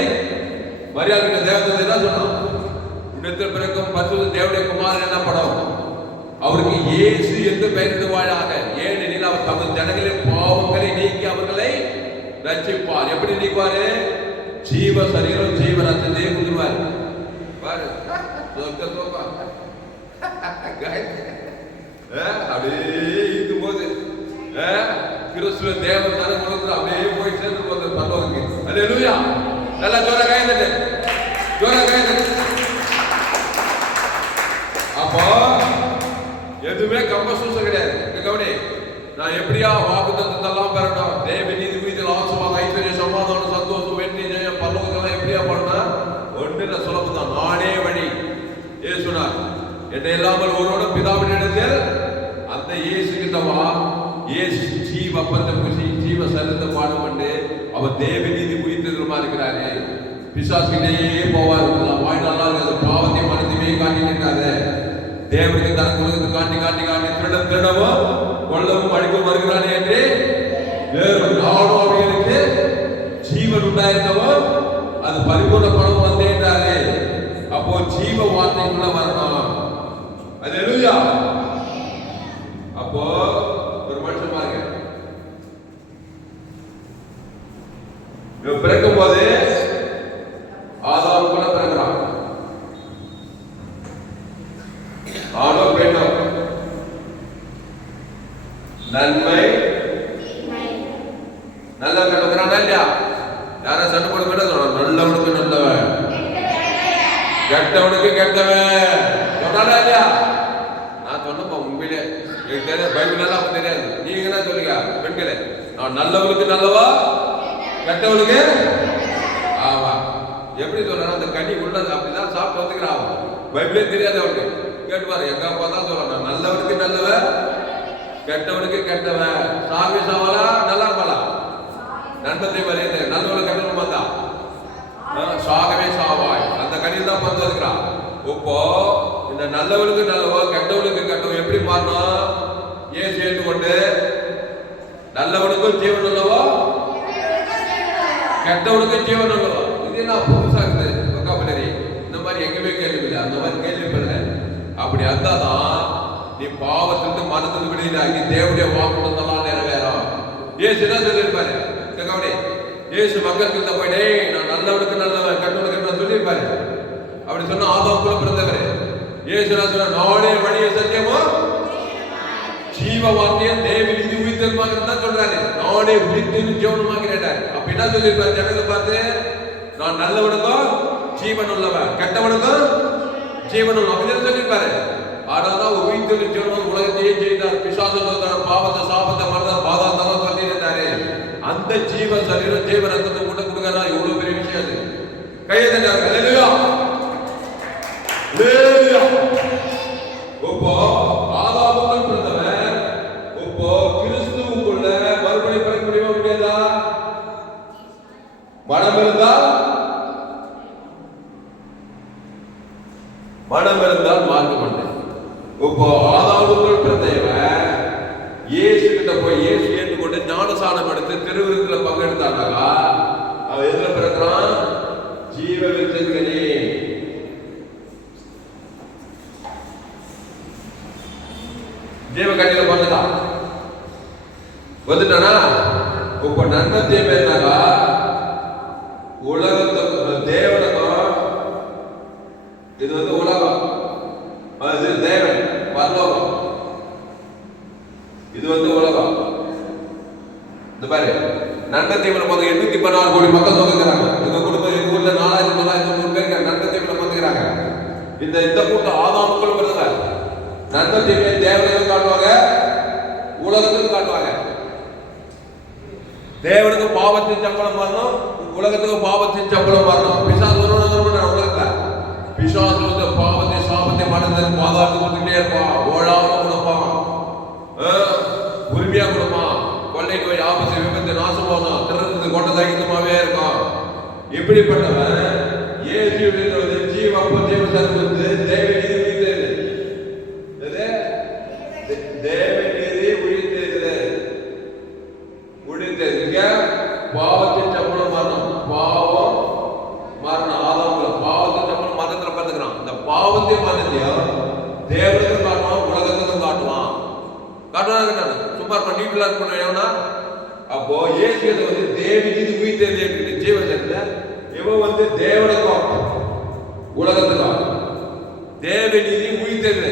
மரியாதை. தேவதூதன் என்ன சொன்னான்? உன்னதத்தில் பிறக்கும் பரிசுத்த தேவனுடைய குமாரன் என்ன படம்? அவருக்கு இயேசு என்று பெயரிடுவானாக, ஏனெனில் அவர் தமது ஜனங்களின் பாவங்களை நீக்கி அவர்களை ரட்சிப்பார். எப்படி நீக்குவாரு? ஜீவ சரீரம் ஜீவ ரத்தத்தை கொடுத்துருவார். பாரு, அப்படியே இருக்கும் போது கிறிஸ்துவ தேவன் தரம் கொடுத்து அப்படியே போய் சேர்ந்து போது பரலோகத்துக்கு. அல்லேலூயா. நல்லா ஜோரா கைதட்டு, ஜோரா கைதட்டு. அப்போ எதுவுமே கம்பசூசம் கிடையாது. கவனி, நான் எப்படியா வாக்கு தத்தெல்லாம் பெறணும், தேவ நீதி மீதில் ஆசீர்வாதம் ஐஸ்வர்ய சமாதானம் சந்தோஷம் வெற்றி ஜெயம் பரலோகத்தெல்லாம் எப்படியா பண்ணா? ஒன்று சுலபம் தான், நானே வழி. இயேசுனார், என்னை இல்லாமல் ஒருவரோட பிதாவின் இடத்தில் அந்த இயேசு கிட்ட வா. இயேசு ஜீவ அப்பத்தை புசி ஜீவ சரீரத்தை பாட அவர் தேவ நீதி உயிர்த்தெழுமா இருக்கிறாரு. பிசாசுகிட்டே போவார். வாய் நல்லா இருக்காது, பாவத்தை மனத்தையுமே காட்டிட்டு இருக்காது. தேவனுக்கு தனக்கு உலகத்தை காட்டி காட்டி காட்டி திருடவும் கொல்லவும் அழிக்கவும் வருகிறானே என்று வேறு நானும் அவர்களுக்கு ஜீவன் உண்டாயிருக்கவும் அது பரிபூர்ணப்படவும் வந்தேன்றாரு. அப்போ ஜீவ வார்த்தைக்குள்ள வரணும். அல்லேலூயா. அப்போ ஒரு மனுஷன் பாருங்க, பிறக்கும் போது ஆதாமுக்குள்ள பிறக்கிறான். ஆணோ பெண்ணோ, நன்மை நல்ல கட்டுக்கிறானா இல்லையா? யார சண்டை போடுங்க, நல்லவனுக்கு நல்லவன், கெட்டவனுக்கு கெட்டவன் சொன்னானா இல்லையா? நான் சொன்னப்பா உண்மையிலே எனக்கு தெரியாது, பைபிள் எல்லாம் அப்ப தெரியாது. நீங்க என்ன சொல்லுங்க பெண்களே? நான் நல்லவனுக்கு நல்லவா, கெட்டவனுக்கு ஆமா. எப்படி சொல்றான்? அந்த கனி உள்ளது அப்படிதான் சாப்பிட்டு வந்துக்கிறான். பைபிளே தெரியாது அவனுக்கு. கேட்டுப்பாரு, எங்க அப்பா தான் சொல்றான், நல்லவனுக்கு நல்லவன், கெட்டவனுக்கு கெட்டவன். சாமி சாவாலா நல்லா இருப்பாளா? நண்பத்தை வரையது நல்லவனுக்கு கெட்டவன் வந்தா சாகவே சாவாய். அந்த கனியில் தான் வந்து வந்துக்கிறான். இப்போ இந்த நல்லவனுக்கு நல்லவன், கெட்டவனுக்கு கெட்டவன் எப்படி மாறணும்? ஏன் சேர்த்து கொண்டு நல்லவனுக்கும் ஜீவன் உள்ளவோ, கெட்டவனுக்கும் ஜீவன் உள்ளவோ. இது என்ன புதுசா இருக்குது வொக்காபுலரி? இந்த மாதிரி எங்கேயுமே கேள்வி இல்லை, அந்த மாதிரி கேள்விப்படல. அப்படி இருந்தாதான் நீ பாவத்திலிருந்து மனத்திலிருந்து விடுதலாகி தேவனுடைய வாக்குறுத்தலாம் நிறைவேறும். ஏசு என்ன சொல்லியிருப்பாரு? கவனி, ஏசு மக்களுக்கு போயிட்டே நான் நல்லவனுக்கு நல்லவன், கெட்டவனுக்கு சொல்லியிருப்பாரு. அப்படி சொன்னா ஆதாமுக்குள்ள பிறந்தவர். ஏசு சொன்ன நானே வழியை சத்தியமா ஜீவ வார்த்தையும் தேவ நீதி உயிர்த்தெழுமாக தான் சொல்றாரு. நானே உயிர்த்தெழு ஜீவனமாகிறேன். அப்ப என்ன சொல்லியிருப்பாரு? ஜனங்களை பார்த்து, நான் நல்லவனுக்கும் ஜீவன் உள்ளவன், கெட்டவனுக்கும் ஜீவன் உள்ளவன் அப்படின்னு சொல்லியிருப்பாரு. ஆனாதான் உயிர்த்தெழு ஜீவன் உலகத்தையே செய்தார். பிசாசம் பாவத்தை சாபத்தை மரணம் பாதாளம் சொல்லியிருந்தாரு. அந்த ஜீவ சரீரம் ஜீவ ரத்தத்தை கூட கொடுக்கறா. எவ்வளவு பெரிய விஷயம் அது. கையை தட்டாங்க. அல்லேலூயா. அல்லேலூயா. இப்போ ஆதாமுக்குள் பிறந்தவன் இப்போ கிறிஸ்துவுக்குள்ள மறுபடியும் பிறக்க முடியுமா முடியாதா? மனம் இருந்தால் மார்க்கம் உண்டு. இப்போ ஆதாமுக்குள் பிறந்தவன் இயேசு கிட்ட போய் இயேசு ஏற்றுக்கொண்டு ஞானசானம் எடுத்து திருவிருந்தில் பங்கெடுத்தாங்க. அவன் எதுல பிறக்கிறான்? ஜீவ விருத்தத்திலே. ஜீவ கண்ணில பிறந்துட்டான். வந்துட்டானா? இப்ப நன்மை தீமை இருந்தாங்க. உலகத்துக்கும் தேவனுக்கும் இது வந்து உலகம், அது தேவன் பரலோகம். இது வந்து உலகம். இந்த பாரு, நன்மை தீவிர போது 816 கோடி மக்கள் தொகுக்கிறாங்க. எங்க குடும்பம் எங்க ஊர்ல 4900 பேருக்கு நன்மை தீவிர வந்துக்கிறாங்க. இந்த கூட்டம் ஆதாமுக்குள் பிறந்தவங்க. நன்மை தீவிர தேவனுக்கு காட்டுவாங்க, உலகத்துக்கு காட்டுவாங்க. தேவனுக்கு பாவத்தின் சம்பளம் வரணும், உலகத்துக்கு பாவத்தின் சம்பளம் வரணும். பிசாசு உலகத்துல பிசாசு வந்து பாவத்தை சாபத்தை மனதில் பாதாளத்துக்கு வந்துட்டே இருப்பான். ஓழாம கொடுப்பான், உரிமையா கொடுப்பான். கொள்ளை நோய், ஆபத்து, விபத்து, நாசமோசம், திறந்து கொண்ட தகிதமாவே இருக்கான். இப்படிப்பட்டவன் இயேசு ஜீவ அப்போ ஜீவ சர்வத்து தேவ நீதி உயிர்த்தது. தேவ நீதி உயிர்த்தது. பாவத்தின் சம்பளம் மரணம். பாவம் மரணம். ஆதாமுல பாவத்தின் சம்பளம் மரணத்துல பார்த்துக்கிறான். இந்த பாவத்தையும் மரணத்தையும் தேவனுக்கும் காட்டுவான், உலகத்துக்கும் காட்டுவான். காட்டுவாங்க சும்மா நீட்டுல இருக்கணும். அப்போ இயேசு வந்து தேவ நீதி உயிர்த்தது ஜீவன். இவன் வந்து தேவனுக்கும் உலகத்துக்கும் தேவ நீதி உயிர்த்தது.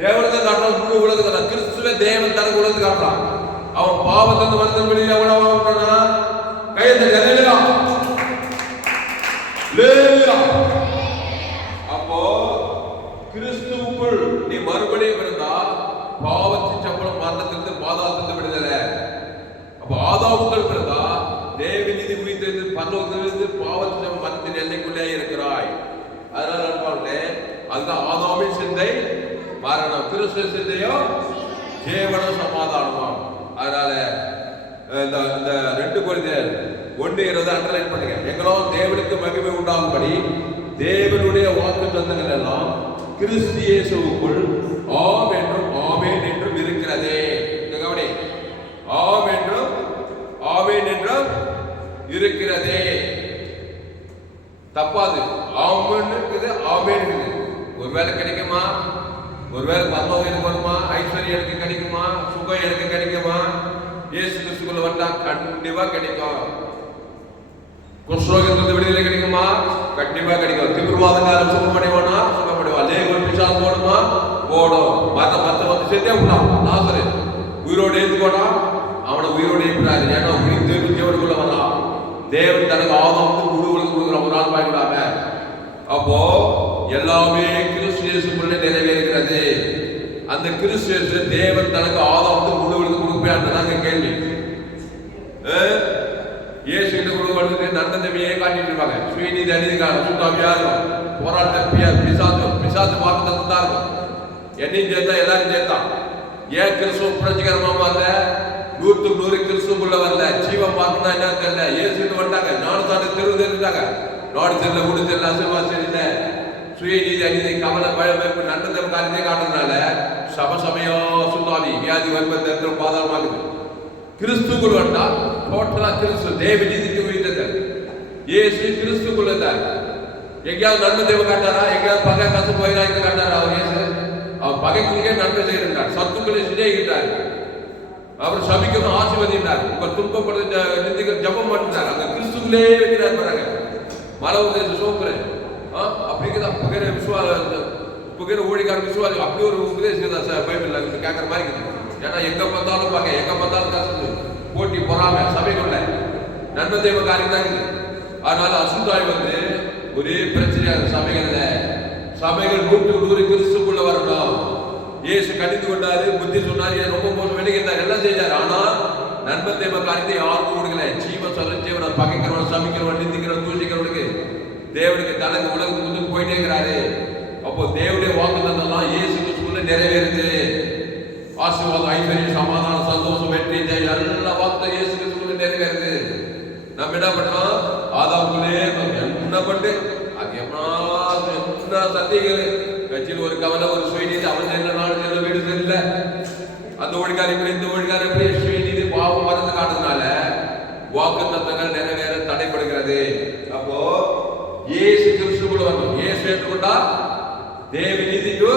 தேவனுக்கு காட்டுறான், முழு உலகத்தை. கிறிஸ்துவ தேவன் தனக்கு உலகத்துக்கு காட்டுறான். அவன் பாவத்திலிருந்து மனதில் வெளியே எவ்வளவு கையத்தை ஜனலாம். அப்போ கிறிஸ்துவுக்குள் நீ மறுபடியும் இருந்தால் பாவத்தின் சம்பளம் மரணத்திலிருந்து பாதாளத்திலிருந்து விடுதலை. அப்போ ஆதாமுக்குள் பிறந்தா தேவ நீதி உயிர்த்தெழுந்து பரலோகத்திலிருந்து பாவத்தின் மரணத்தின் எல்லைக்குள்ளே இருக்கிறாய். அதனால அதுதான் ஆதாமின் சிந்தை மரணம், கிறிஸ்துவ சிந்தையோ ஜீவன சமாதானமா. அதனால இந்த 2 கொரிந்தியர் 1:20 அண்டர்லைன் பண்ணுங்க. எங்களால் தேவனுக்கு மகிமை உண்டாகும்படி தேவனுடைய வாக்குத்தத்தங்கள் எல்லாம் கிறிஸ்து இயேசுவுக்குள் ஆம் என்றும் ஆமென் என்றும் இருக்கிறதே. கவனி, ஆம் என்றும் ஆமென் என்றும் இருக்கிறதே. தப்பாது. ஆமென் இருக்குது, ஆமென் இருக்குது. ஒருவேளை கிடைக்குமா? ஒருவேளை பரலோகம் எனக்கு வருமா? ஐஸ்வர்யம் எனக்கு கிடைக்குமா? சுகம் எனக்கு கிடைக்குமா? இயேசு கிறிஸ்துக்குள்ள வந்தா கண்டிப்பா கிடைக்கும். குஷ்ரோகத்திலிருந்து விடுதலை கிடைக்குமா? கண்டிப்பா கிடைக்கும். திமிர்வாதங்காரம் சுகமடைவானா? சுகமடைவா. லேகோல் பிசாசு போடுமா? போடும். மத்த செத்தே விடலாம். லாசரு உயிரோடு எழுந்துக்கோனா அவனை உயிரோடு எழுப்பினாரு. ஏன்னா உயிர் தேவனுக்குள்ள வரலாம். தேவன் தனக்கு ஆதாம் முழுவதும் கொடுக்குற ஒரு நாள் பாய்க்கிறாங்க. அப்போ எல்லாமே கிறிஸ்து இயேசுக்குள்ளே நிறைவேறுகிறது. அந்த கிறிஸ்து இயேசு தேவன் தனக்கு ஆதாம் முழுவதும் கொடுப்பாங்க கேள்வி. இயேசு கிட்ட கொடுக்க நன்மையே காட்டிட்டு இருப்பாங்க. சுயநீதி அநீதிக்கான சுத்தாவியாரும் போராட்ட பிசாசு வாக்கு தான் இருக்கும். என்னையும் சேர்த்தா எல்லாரும் சேர்த்தான். ஏன் கிறிஸ்துவ புரட்சிகரமா வரல? 100க்கு 100 கிறிஸ்துவுக்குள்ள வரல. ஜீவம் பார்க்கணும் என்ன தெரியல. இயேசுட்டு வந்துட்டாங்க. ஞானசான தெருவு தெரிஞ்சுட்டாங்க. நாடு தெரியல, ஊடு தெரியல, அசைவாசம் இல்லை. சுயநீதி அநீதி கவலை பயம் நன்மை காரியத்தை காட்டுறதுனால சமயம் சுத்தாவி வியாதி வருவது பாதாளமாகுது. கிறிஸ்துக்குள் வந்தா டோட்டலா கிறிஸ்து தேவ நீதிக்கு உயிர்த்தது. இயேசு கிறிஸ்துக்குள்ள இருந்தார். எங்கேயாவது நன்மை தேவை காட்டாரா? எங்கேயாவது பகை கசு போயிடாது காட்டாரா? அவர் இயேசு அவர் பகைக்குள்ளே நன்மை செய்கிறார். சத்துக்களை சிநேகிட்டார். அவர் சபிக்கணும் ஆசீர்வதித்தார். உங்க துன்பப்படுத்த நிந்திக்கிற ஜபம் பண்ணிட்டார். அங்க கிறிஸ்துக்குள்ளே இருக்கிறார். பாருங்க மலை உதேச சோப்புறேன் அப்படிங்கிறத புகிற புகிற ஊழிக்கார விசுவாசி அப்படி ஒரு உபதேசம் பைபிள் கேட்கற மாதிரி இருக்குது. ஏன்னா எங்க பார்த்தாலும் பகை, எங்க பார்த்தாலும் கசந்து போட்டி பொறாம சபைக்குள்ள நன்மை தேவ காரியம் தான் இருக்குது. அதனால அசுத்தாய் ஒரே பிரச்சனையாக சபைகள் 100க்கு 100 கிறிஸ்துக்குள்ள வரணும். இயேசு கடிந்து கொண்டாரு, புத்தி சொன்னாரு, ரொம்ப மோசம் விலகிட்டார், எல்லாம் செஞ்சாரு. ஆனா நன்மை தேவ காரியத்தை யாருக்கும் கொடுக்கல. ஜீவ சொல்ல பகைக்கிறவன் சமைக்கிறவன் நிந்திக்கிறவன் தூசிக்கிறவனுக்கு தேவனுக்கு தனக்கு உலகத்துக்கு முன்னுக்கு போயிட்டே இருக்கிறாரு. அப்போ தேவனுடைய வாக்குத்தத்தம் இயேசு கிறிஸ்துக்குள்ள நிறைவேறுது. ஆசீர்வாதம், ஐஸ்வர்யம், சமாதானம், சந்தோஷம், வெற்றி, எல்லா வாக்குத்தம் இயேசு கிறிஸ்துக்குள்ள நிறைவேறுது. நம்ம என்ன பண்ணோம்? ஆதாமுக்குள்ளே என்ன பண்ணு அது என்ன சத்தியங்கள் கட்சியில் ஒரு கவலை, ஒரு சுயநீதி, அவன் என்ன நாடு செல்ல வீடு செல்ல அந்த ஒழுங்காரி இப்படி இந்த ஒழுங்காரி எப்படி சுயநீதி பாவம் மறந்து காட்டுறதுனால வாக்குத்தத்தங்கள் நிறைவேற தடைப்படுகிறது. அப்போ இயேசு கிறிஸ்துக்குள்ள வரணும். இயேசு ஏற்றுக்கொண்டா தேவ நீதிக்கு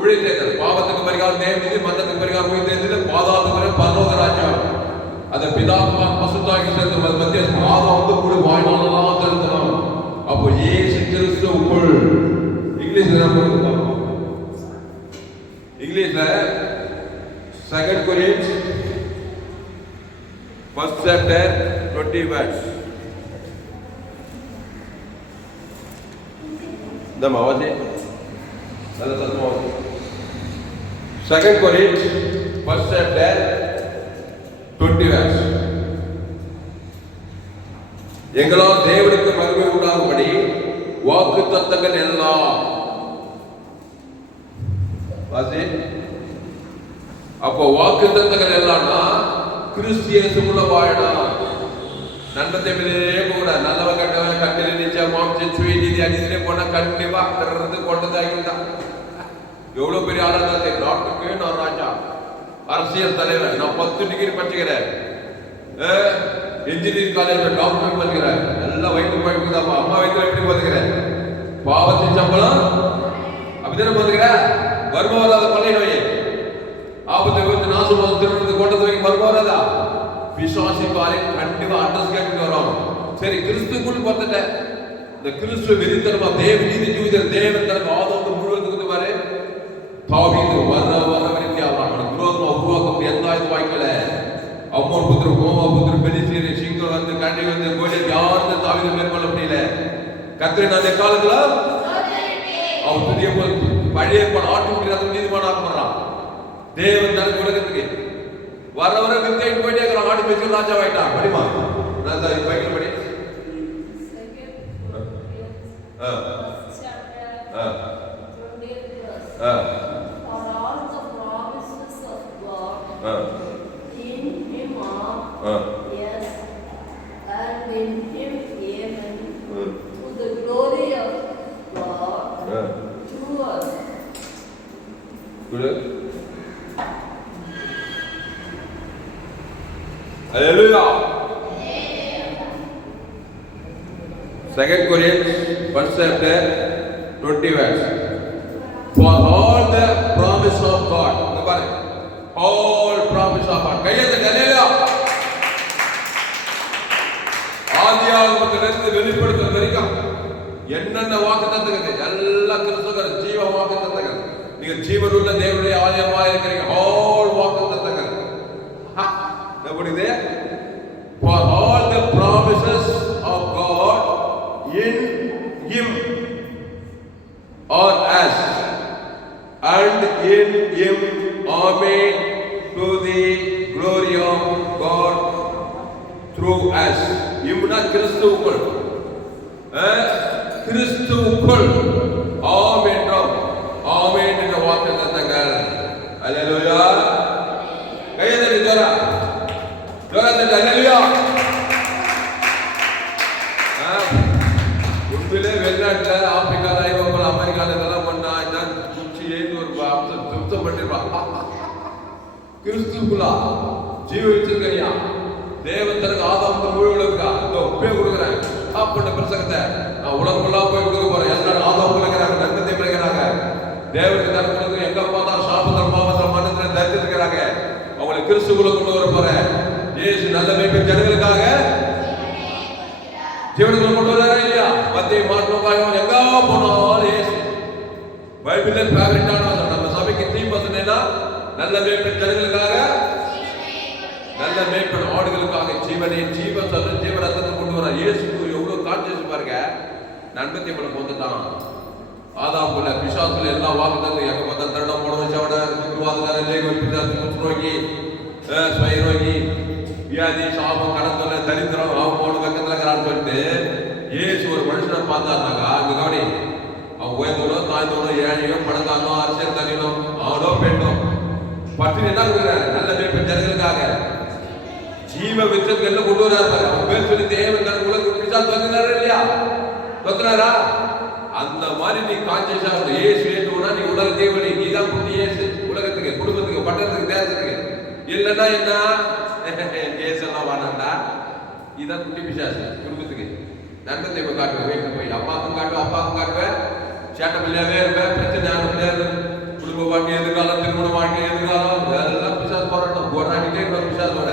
உழைத்தேன். பாவத்துக்கு பரிகாரம் தேவ நீதி, மந்தத்துக்கு பரிகாரம் உழைத்தேன். பாதாளத்துக்கு பரலோக ராஜ்யம். அந்த பிதாத்மா பசுத்தாகி சேர்த்து மத்திய ஆதாம் கூட வாழ்நாளெல்லாம் செலுத்தணும். அப்போ இயேசு கிறிஸ்துவுக்குள் இங்கிலீஷ்ல 2 Corinthians 1st chapter 20 verse. दम आवाज है दादा दादा आवाज 2 Corinthians 1st chapter 20 verse. எங்களால் தேவனுக்கு மகிமை உண்டாகும்படி வாக்குத்தத்தங்கள் எல்லாம் அப்போ வாக்குத்தத்தங்கள் எல்லாம்னா கிறிஸ்து இயேசுக்குள்ள வாழணும். நன்மத்தை கூட நல்லவன் கட்டவன் கட்டில நிச்சயம் மாம்சம் சுயநீதி அநீதியிலே போனா கண்டிப்பா கொண்டதாகிட்டான். எவ்வளவு பெரிய ஆளா இருந்தாலும் நாட்டுக்கு நான் ராஜா, அரசியல் தலைவர், நான் 10 டிகிரி படிச்சுக்கிறேன், இன்ஜினியரிங் காலேஜ்ல டாக்டர் படிக்கிறேன், எல்லாம் வயிற்று பழப்பு தான். அம்மா வயிற்று எப்படி பார்த்துக்கிறேன்? பாவத்தின் சம்பளம் அப்படித்தானே பார்த்துக்கிறேன். வருமா வராத பழைய நோய், ஆபத்து விபத்து, நாசம், திருமணத்து கொண்டது வரைக்கும் வருமா வராதா? விசுவாசி காரியம் கண்டிப்பா அட்ரஸ் கேட்டு வரும். சரி, கிறிஸ்துக்குள் பார்த்துட்டேன். இந்த கிறிஸ்துவ வெறித்தனமா தேவ நீதி ஜீவிதர் தேவன் தனக்கு ஆதாம் முழுவதுக்கு பாரு தாவீது வர விருத்தியாகிறான். விரோதமா உருவாக்கம் எந்த இது வாய்க்கல. அம்மோன் புத்திர, கோமா புத்திர, பெலிஸ்தீர், சிங்கர் வந்து கண்டி வந்து கோலியத் யாரும் தாவீது மேற்கொள்ள முடியல. கர்த்தர் அந்த காலத்துல அவன் புதிய பழைய ஆட்டுக்குட்டி ரத்தம் நீதிமான் ஆக்கப்படுறான். தேவன் தனக்கு உலகத்துக்கு வர வித்தியாசம் போயிட்டே இருக்கிறான். ஆடு பேச்சு ராஜாவாயிட்டான். படிமா பைக்கில் படி. in him, amen, to the glory of God through us. Good. Hallelujah. 2 Corinthians 1 chapter 20 verse. For all the promise of God, all promise of God. Hallelujah. ஆதியாகமத்திலிருந்து வெளிப்படுத்தும் வரைக்கும் என்னென்ன வாக்குத்தத்தங்கள் எல்லாம் கிறிஸ்துவர் ஜீவ வாக்குத்தத்தங்கள். நீங்க ஜீவனுள்ள தேவனுடைய ஆலயமா இருக்கிறீங்க. all வாக்குத்தத்தங்கள். நம்புறீங்க? For all the promises of God in him or us and in him, amen, to the glory of God through us. Imnah கிறிஸ்துவுக்குள், கிறிஸ்துவுக்குள் ஆமென் ஆமென் என்ற வாக்குத்தத்தங்கள். அல்லேலூயா. கையெழுத்து ஜோரா ஜோரா அல்லேலூயா. உண்மையிலே வெளிநாட்டில் ஆப்பிரிக்கால ஐரோப்பால அமெரிக்கால இதெல்லாம் பண்ணா நான் குச்சி ஏறி ஒரு சுத்தம் பண்ணிருப்பா. கிறிஸ்துக்குள்ளா ஜீவ வச்சிருக்கையா தேவன் தனக்கு ஆதாமுக்கு முழு உலகா ஒப்பே கொடுக்குறேன். சாப்பிட்ட பிரசங்கத்தை நான் உலகமெல்லாம் போய் கொடுக்க போறேன். எல்லாரும் ஆதாம் பிழைக்கிறாங்க, நன்மத்தை பிழைக்கிறாங்க. தேவனுக்கு தனக்கு எங்க பார்த்தாலும் சாபத்தில் பாவத்தில் மனத்தில் தரித்து இருக்கிறாங்க. அவங்களை கிறிஸ்துக்குள்ள கொண்டு வர போறேன். இயேசு நல்ல மேய்ப்ப ஜனங்களுக்காக ஜீவனுக்குள்ள கொண்டு வர இல்லையா? மத்திய மாற்றோக்காயம் எங்க போனாலும் இயேசு பைபிள்ல ஃபேவரட்டான நம்ம சபைக்கு தீம் வசனம்னா நல்ல மேய்ப்ப ஜனங்களுக்காக, நல்ல மேய்ப்பன் ஆடுகளுக்காக ஜீவனை ஜீவ ரத்தத்தை கொண்டு வர இயேசு எவ்வளவு கான்சியஸ் பாருங்க. நன்மத்தை போல போந்துட்டான். ஆதாமுக்குள்ள பிசாசுக்குள்ள எல்லா வாக்குத்தத்தம் எங்க பார்த்தா தருணம் போட வச்சவட சுக்குவாதக்கார லேகோ பிசாசு குஷ்ரோகி ஸ்வயரோகி வியாதி சாபம் கடத்தல தரித்திரம் அவன் போன பக்கத்துல இருக்கிறான்னு சொல்லிட்டு இயேசு ஒரு மனுஷனை பார்த்தாருனாக்கா அங்க கவனி அவன் உயர்ந்தோனோ தாய்ந்தோனோ ஏழையோ பணக்காரனோ அரசியல் தனியனோ அவனோ பெண்ணோ பட்டினி என்ன கொடுக்குறாரு? நல்ல மேய்ப்பன் ஜனங்களுக்காக ஜீவ விச்சத்துல கொண்டு வராரு. அவன் பேர் சொல்லி தேவன் தன் உலக பிசாசு வந்துறாரு இல்லையா? வந்துறாரா? அந்த மாதிரி நீ கான்சியஸா இயேசு ஏற்றுனா நீ உலக தேவனி, நீ தான் குட்டி இயேசு உலகத்துக்கு, குடும்பத்துக்கு, பட்டணத்துக்கு, தேசத்துக்கு. இல்லைன்னா என்ன இயேசு எல்லாம் வாடாண்டா இதான் குட்டி பிசாசு குடும்பத்துக்கு. நன்மத்தை இப்ப காட்டுவேன், வீட்டுல போய் அம்மாக்கும் காட்டுவேன், அப்பாவுக்கும் காட்டுவேன், சேட்டை பிள்ளையாவே இருப்பேன், பிரச்சனையான பிள்ளையாது, குடும்ப வாழ்க்கை எதிர்காலம், திருமண வாழ்க்கை எதிர்காலம் எல்லாம் பிசாசு போராட்டம் போராடிட்டே இருப்பேன் பிசாசோட.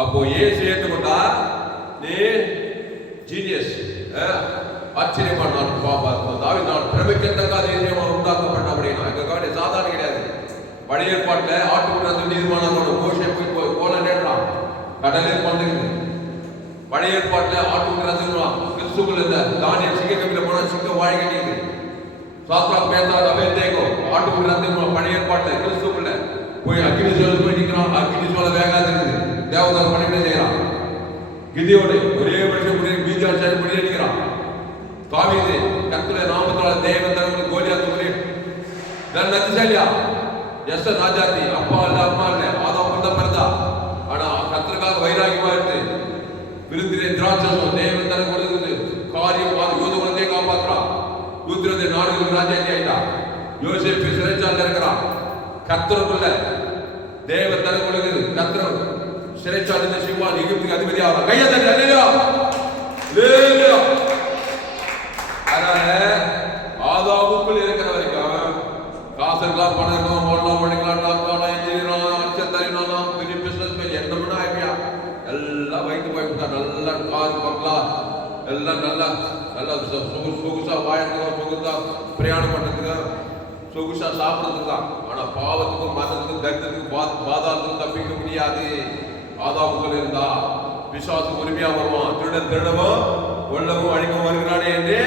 அப்போ இயேசு ஏற்றுக்கொண்டா நீ ஜீனியஸ், ஆச்சரியமான நாள் பாப்பா தாவி நாள் பிரமிக்கத்தக்க அதிசயமாக உண்டாக்கப்பட்ட அப்படின்னா எங்க கவனி சாதாரண கிடையாது. பழைய ஏற்பாட்டில் ஆட்டுக்குள்ள நீர்மானோட கோஷை போய் போல நேரம் கடலே பண்ணுது. பழைய ஏற்பாட்டில் ஆட்டுக்குள்ள கிறிஸ்துக்குள்ள இந்த தானியம் சிங்க கம்பியில போனா சிங்க வாழை கட்டியது. சாத்ரா பேத்தா அபேத்நேகோ ஆட்டுக்குள்ள பழைய ஏற்பாட்டில் கிறிஸ்துக்குள்ள போய் அக்னி சோலை போய் நிற்கிறான். அக்னி சோலை வேகாது இருக்குது. தேவதார் பண்ணிட்டு செய்யறான். கிதியோடு ஒரே மனுஷன் முடிய மீதியாச்சாரி முடிய நிற்கிறான். தாவீது கர்த்தருடைய நாமத்தால தேவன் தனக்கு கோலியாத் முடிய நான் நதிசல்யா எஸ் ராஜாதி அப்பா இல்ல அம்மா இல்ல ஆதாம் தான் பிறந்தா. ஆனா கர்த்தருக்காக வைராகியமா இருந்து விருந்திலே திராட்சரசம் தேவன் தனக்கு கொடுக்குது. காரியம் யூத குலத்தை காப்பாற்றுறான். யூத்திரத்தை நாடுகளுக்கு ராஜாதி ஆயிட்டா. யோசேப்பு சிறைச்சாலையில் இருக்கிறான். கர்த்தருக்குள்ள தேவன் தனக்கு கொடுக்குது. கர்த்தர் சிறைச்சாலை சிவான் எகிப்துக்கு அதிபதி ஆகிறான். கையை தட்டி அல்லேலூயா அல்லேலூயா. அதனால ஆதாமுக்குள் இருக்கிற வரைக்கும் காசு இருக்கலாம், பணம் இருக்கலாம், ஓடலாம், பண்ணிக்கலாம், டாக்டர் இன்ஜினியர் அரசியல் தரணும், பெரிய பிசினஸ் என்னமுன்னா ஐடியா எல்லாம் வைத்து போய்விட்டா. நல்லா கார் பங்களா எல்லாம் நல்லா நல்லா சொகுசா வாழறதுக்கோ, சொகுசா பிரயாணம் பண்றதுக்கு, சொகுசா சாப்பிட்றதுக்கு தான். ஆனா பாவத்துக்கும் மதத்துக்கும் தரித்திரத்துக்கும் பாதாளத்துக்கும் தப்பிக்க முடியாது. ஆதாமுக்குள் இருந்தா பிசாசு உரிமையா வருவான். திருடவும் கொல்லவும் அழிக்கவும் வருகிறானே என்று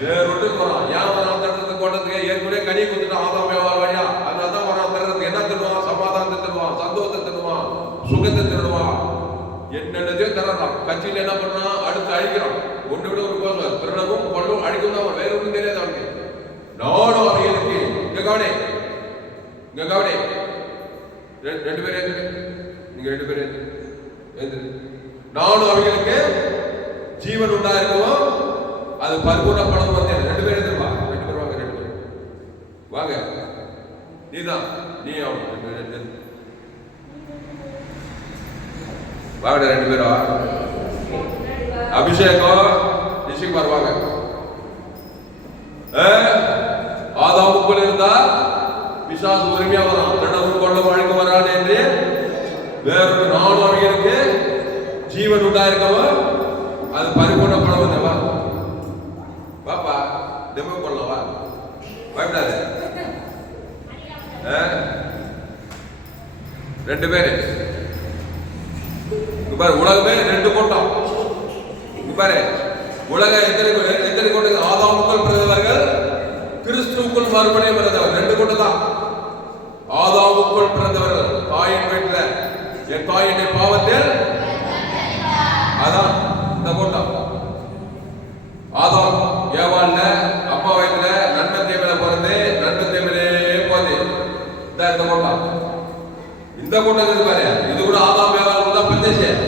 வேறொன்று வரான். ஏன் வரான்? தடுறதுக்கு கொண்டதுக்கு ஏற்கனவே கனி கொடுத்துட்டான் ஆதாம் வியாபார வழியா. அதனாலதான் வரான். தடுறதுக்கு என்ன தருவான்? சமாதானத்தை தருவான், சந்தோஷத்தை தருவான், சுகத்தை தருவான், என்னென்னதையும் தர்றான். கட்சியில் என்ன பண்ணான்? அடுத்து அழிக்கிறான். ஒன்று விட ஒரு கோசம் திருடவும் கொல்லவும் அழிக்கும் தான். வேற ஒன்றும் தெரியாது அவனுக்கு. நானும் அவர்களுக்கு இங்க கவனி, இங்க கவனி. ரெண்டு பேரும் ஏந்து, நீங்க ரெண்டு பேரும் ஏந்து. நானும் அவர்களுக்கு ஜீவன் உண்டாயிருக்கவும் அது பரிபூர்ணப்படும் வந்தேன். 2 பேர் எதிர்ப்பா, 2 பேர் வாங்க, 2 பேர் வாங்க. நீதான் நீ அவன் வாங்க, 2 பேரா அபிஷேகம் நிச்சயம் வாங்க. ஆதாமுக்குள் இருந்தா பிசாசு உரிமையா வரான், தினமும் கொள்ள வழங்க வரான் என்று வேறொரு நானும் அவர்களுக்கு ஜீவன் உண்டாயிருக்கவும் அது பரிபூர்ணப்பட வந்தவா. பாப்பா டெமோ பண்ணவா, பயப்படாத. 2 பேரு பாரு, உலகமே 2 கூட்டம் பாரு. உலக எத்தனை கூட்டம்? ஆதாமுக்குள் பிறந்தவர்கள், கிறிஸ்துவுக்குள் மறுபடியும் பிறந்தவர். 2 கூட்டம் தான். ஆதாமுக்குள் பிறந்தவர்கள் தாயின் வீட்டுல, என் தாயினை பாவத்தில், அதான் இந்த கூட்டம். ஆதாம் ஏவாள்ல அப்பா வயதுல நன்மை தீமையில பிறந்து நன்மை தீமையிலே போது இந்த கூட்டம். இந்த கூட்டம் இது பாரு, இது கூட ஆதாம் ஏவாள் தான் பிரதேசம்.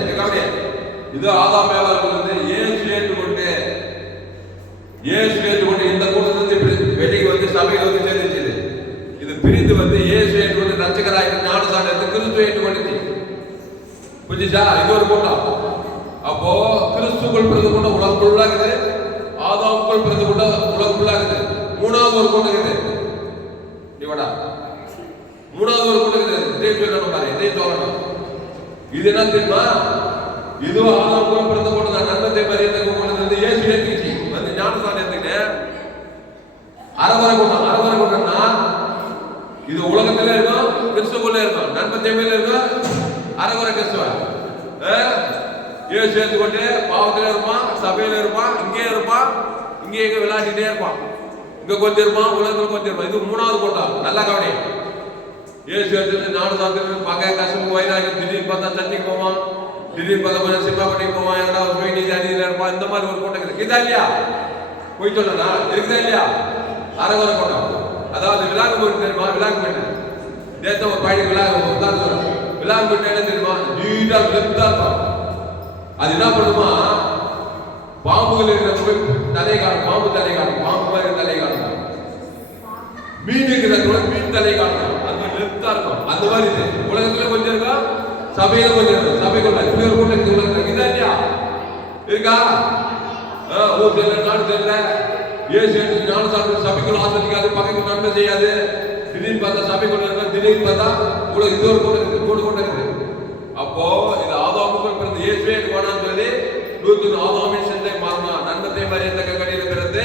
இது ஆதாம் ஏவாள் வந்து இயேசு ஏற்றுக்கொண்டு இந்த கூட்டத்திலிருந்து வெளியே வந்து சபையில் வந்து சேர்ந்துச்சு. இது பிரிந்து வந்து இயேசு ஏற்றுக்கொண்டு ரட்சகராக ஞானசானத்தை கிறிஸ்துவ ஏற்றுக்கொண்டுச்சு. புரிஞ்சுச்சா? இது ஒரு கூட்டம். அப்போ கிறிஸ்துக்குள் பிறந்த கூட்டம் உலகம் ஃபுல்லாகுது, ஆதாமுக்குள் பிறந்த கூட்டம் உலகம் ஃபுல்லாகுது. 3வது ஒரு கூட்டம் இருக்குது. இவடா 3வது ஒரு கூட்டம் இருக்குது. இதை சொல்லணும் பாரு, இதை சொல்லணும். இது என்ன தெரியுமா? இது ஆதாமுக்குள் பிறந்த கூட்டம் தான். நன்மத்தை மரியத்தை கூட்டம் வந்து இயேசு ஏற்றுச்சு வந்து ஞானசானம் ஏற்றுக்கிட்டு அரவரை கூட்டம்னா இது உலகத்திலே இருக்கும், கிறிஸ்துக்குள்ளே இருக்கும். நன்மத்தை மேல இருக்கும், அரவரை கிறிஸ்துவ இயேசு ஏற்றுக்கொண்டு பாவத்திலே இருப்பான், சபையில இருப்பான், இங்கே இருப்பான், இங்கே எங்க விளையாடிட்டே இருப்பான், இங்க கொஞ்சம் இருப்பான், உலகத்தில் கொஞ்சம் இருப்பான். இது 3வது கூட்டம். நல்லா கவனி. இயேசு ஏற்றுட்டு ஞானசானத்துக்கு பகை கசப்பு வயதாகி திடீர்னு பார்த்தா சர்ச்சைக்கு போவான், திடீர்னு பார்த்தா கொஞ்சம் சினிமா பண்ணிக்கு போவான், எங்கன்னா போய் நீதி அதிகத்தில் இருப்பான். இந்த மாதிரி ஒரு கூட்டம் இருக்குதா இல்லையா? போய் சொல்லனா இருக்குதா இல்லையா? அரவரை கூட்டம். அதாவது விழாக்கு போயிட்டு தெரியுமா? விழாக்கு போயிட்டு நேற்று ஒரு பையனுக்கு விழாக்கு போயிட்டு என்ன தெரியுமா? நீட்டா லெப்தா இருப்பான். அது என்ன பண்ணுமா? பாம்புகள் இருக்கிற தலை காணும், பாம்பு தலை காணும், பாம்பு மாதிரி தலை காணும். மீன் இருக்கிற மீன் தலை காணும், அது மாதிரி லெப்தா இருக்கும். அந்த மாதிரி இது உலகத்துல கொஞ்சம் இருக்கா, சபையில கொஞ்சம் இருக்கும். சபைக்குள்ள இப்படி ஒரு கூட்டம் உலகத்துல இதா இல்லையா? இருக்கா? ஊர் தெரியல, நாடு தெரியல, இயேசு ஞானசானம் சபைக்குள்ள ஆசிரிக்காது, பகைக்கு நன்மை செய்யாது. திடீர்னு பார்த்தா சபைக்குள்ள இருக்க, திடீர்னு பார்த்தா உங்களுக்கு இது ஒரு கூட்டம் இருக்குது, கூட்டம் இருக்குது. அப்போ இது ஆதாமுக்குள் பிறந்த இயேசுவே வேணாம்னு சொல்லி லூத்து ஆதாமின் சென்னை மாறினா. நன்மத்தை மாதிரி எந்த கங்கடியில் பிறந்து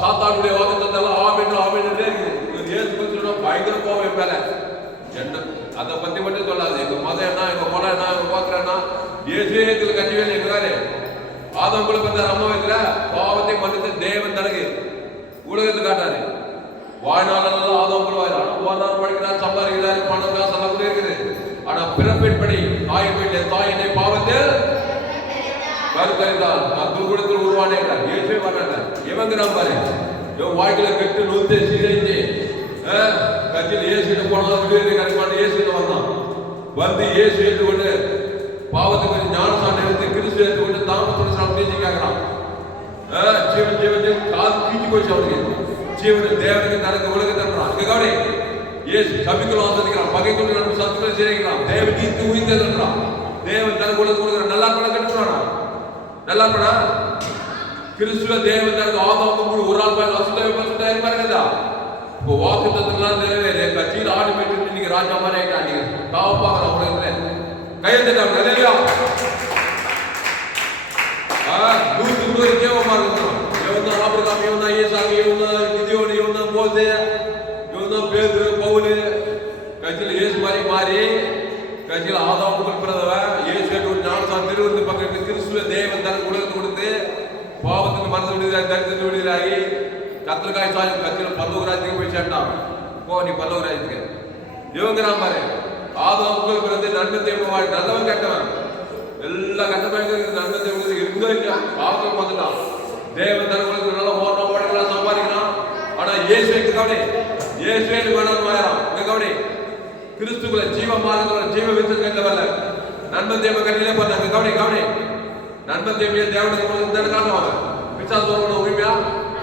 சாத்தானுடைய வாக்குத்தத்தெல்லாம் ஆமென் ஆமென் இருக்குது. இயேசு பத்தி பயங்கர கோவம் மேல என்ன அதை பத்தி மட்டும் சொல்லாது. எங்க மதம் என்ன, எங்க குலம் என்ன, எங்க கோத்திரம்னா இயேசுவே எங்களுக்கு கஞ்சிவேல் எங்கிறாரு. ஆதாமுக்குள்ள பிறந்த அம்மா வைக்கிற பாவத்தை மன்னித்து தேவன் தனக்கு உலகத்தை காட்டாரு. வாழ்நாளெல்லாம் ஆதாமுக்குள்ள வாயிறான், ஓனார் படிக்கிறார், சம்பாதிக்கிறார், பணம் காசு எல்லாம் கூட இருக்குது. ஆனா பிறப்பின்படி தாயின் வீட்டில் தாயினை பாவத்தில் கருத்தறிந்தால் துர்குணத்தில் உருவானேன் இயேசுவே வர்றாங்க. எவங்கிறான் பாரு, இவன் வாழ்க்கையில கெட்டு நொந்து சீரழிஞ்சு கட்சியில் இயேசுட்டு போனதான் விடுதலை கிடைப்பான இயேசுட்டு வந்தான். வந்து இயேசு ஏற்றுக்கொண்டு பாவத்துக்கு ஞானசானம் எடுத்து கிறிஸ்து ஏற்றுக்கொண்டு தாமசோட சாப்பிட்டு கேட்கிறான். ஜீவன் காது கீச்சு போயிடுச்சு அவனுக்கு. ஜீவன் தேவனுக்கு நடக்க உலகத்தை தர்றான். இங்க கவனி, இயேசு சபிக்குள்ள ஆசிரிக்கிறான், பகைக்குள்ள நம்ம சத்துக்களை சேர்க்கிறான், தேவன் நீத்து உயிர்த்தென்றான். தேவன் தனக்கு உலகம் கொடுக்குற நல்லா பணம் கட்டுறானா? நல்லா பணா கிறிஸ்துவ தேவன் தனக்கு ஆதாமுக்கு ஒரு ஆள் பேர் அசுத்தாயிரம் பாருங்கதா. இப்போ வாக்கு தத்துவம் நிறைவேறு கட்சியில் ஆடு போயிட்டு நீங்க ராஜா மாதிரி ஆயிட்டாங்க. காப்பாங்க உலகத்துல கையெழுத்தாங்க இல்லையா? 100 தேவமா இருக்கணும். இவன் தான் ஆபிரகாம், இவன் தான் ஈசாக்கு, இவன் தான் கிதியோன், இவன் தான் மோசே, இவன் தான் பேதுரு, பவுலு. கட்சியில் இயேசு மாதிரி மாறி கட்சியில் ஆதாமுக்குள் பிறந்தவன் இயேசு ஞானசானம் திருவிருந்து பக்கத்து கிறிஸ்துவ தேவன் தனக்கு உலகத்தை கொடுத்து பாவத்துக்கு மனது விடுதலாகி தரிசனத்து விடுதலாகி கத்திரக்காய் சாய் கட்சியில் பல்லவராஜ்யத்துக்கு போய் சேர்ந்தான். போ நீ பல்லவராஜ்யத்துக்கு. இவங்கிறான் பாரு, ஆதாமுக்குள் பிறந்து நன்மை தேவன் நல்லவன் கேட்டவன் எல்லா கட்டமைப்பு நன்மை தேவன் இருக்குதோ இல்லையா? பாவத்துக்கு பார்த்துட்டான். தேவன் தனக்கு நல்லா ஓடணும், ஓடலாம், சம்பாதிக்கலாம். ஆனா இயேசுக்கு கவனி, இயேசுவே வேணாம் வாழலாம். இங்க கவனி, கிறிஸ்துக்குள்ள ஜீவ மார்க்கத்துல ஜீவ வித்து கேட்டவல்ல நன்மை தீமை கண்ணிலே பண்ணாங்க. கவனி கவனி, நன்மை தீமையை தேவனுக்கு காட்டுவாங்க. பிசாசு வரணும் உரிமையா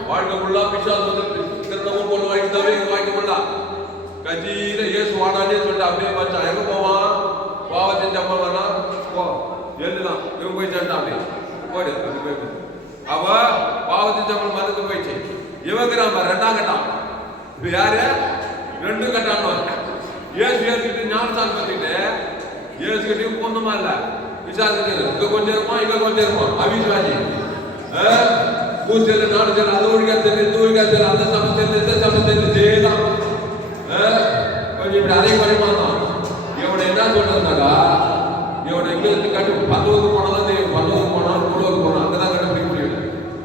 வாழ்க்கை ஃபுல்லா பிசாசு வந்து திருடவும் பொண்ணு வாங்கி தவிர இது வாங்கி பண்ணலாம். கஜியில இயேசு வாடானே சொல்லிட்டு அப்படியே பச்சான். எங்க போவான்? பாவ செஞ்சம்மா வேணா போ எழுதுதான். இவன் போய் சேர்ந்தான். அப்படி போயிடு அப்படி போய் அவ பாவ செஞ்சம்மா மறந்து போயிடுச்சு. இவங்க நம்ம ரெண்டாம் கட்டம். இப்ப யாரு? ரெண்டு கட்டான். ஏசு ஏசுக்கிட்டு ஞானசாமி பத்திட்டு ஏசுக்கிட்டையும் பொண்ணுமா இல்ல விசாரிச்சு இங்க கொஞ்சம் இருப்பான், இங்க கொஞ்சம் இருப்பான். அவிசுவாசி பூசையில நாடு செல்ல அது ஒழிக்கா தெரியும், தூவிக்கா தெரியல, அந்த சமயத்தில் இந்த சமயத்தில் ஜெயதான் கொஞ்சம் இப்படி அதே குறைமாதான். இவனை என்ன சொல்றதுனாக்கா இவனை இங்க இருந்து கட்டு 10 போனாதான் தெரியும். 10 போனாலும் 100 போனா அங்கதான் கண்டுபிடிக்க முடியும்.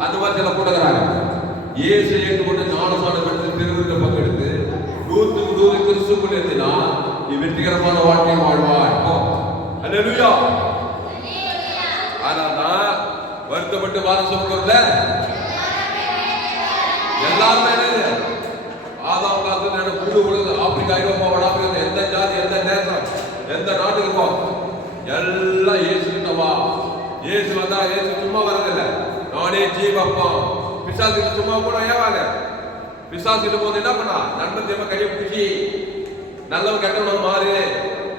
அந்த மாதிரி சில கூட்டக்கிறாங்க. ஏசு ஏற்றுக்கொண்டு ஞானசானம் எடுத்து திருவிழா பங்கெடுத்து 100க்கு 100 கிறிஸ்துக்குள் இருந்தினா நீ வெற்றிகரமான வாழ்க்கையை வாழ்வாய். அல்லேலூயா. ஆனாதான் வருத்தப்பட்டு வாரம் சொல்றதுல எல்லாருமே ஆதாம் காலத்துல புது உலக ஆப்பிரிக்கா, ஐரோப்பா, வடாப்பிரிக்கா, எந்த ஜாதி, எந்த தேசம், எந்த நாட்டுக்கு போ எல்லாம் இயேசு கிட்டவா. இயேசு வந்தா இயேசு சும்மா வரதில்லை. நானே ஜீவப்பா. பிசாசுக்கு சும்மா கூட ஏவாங்க. பிசாசுக்கு போது என்ன பண்ணா? நன்மை தீமை கையை பிடிச்சி நல்லவன் கெட்டவன் மாறு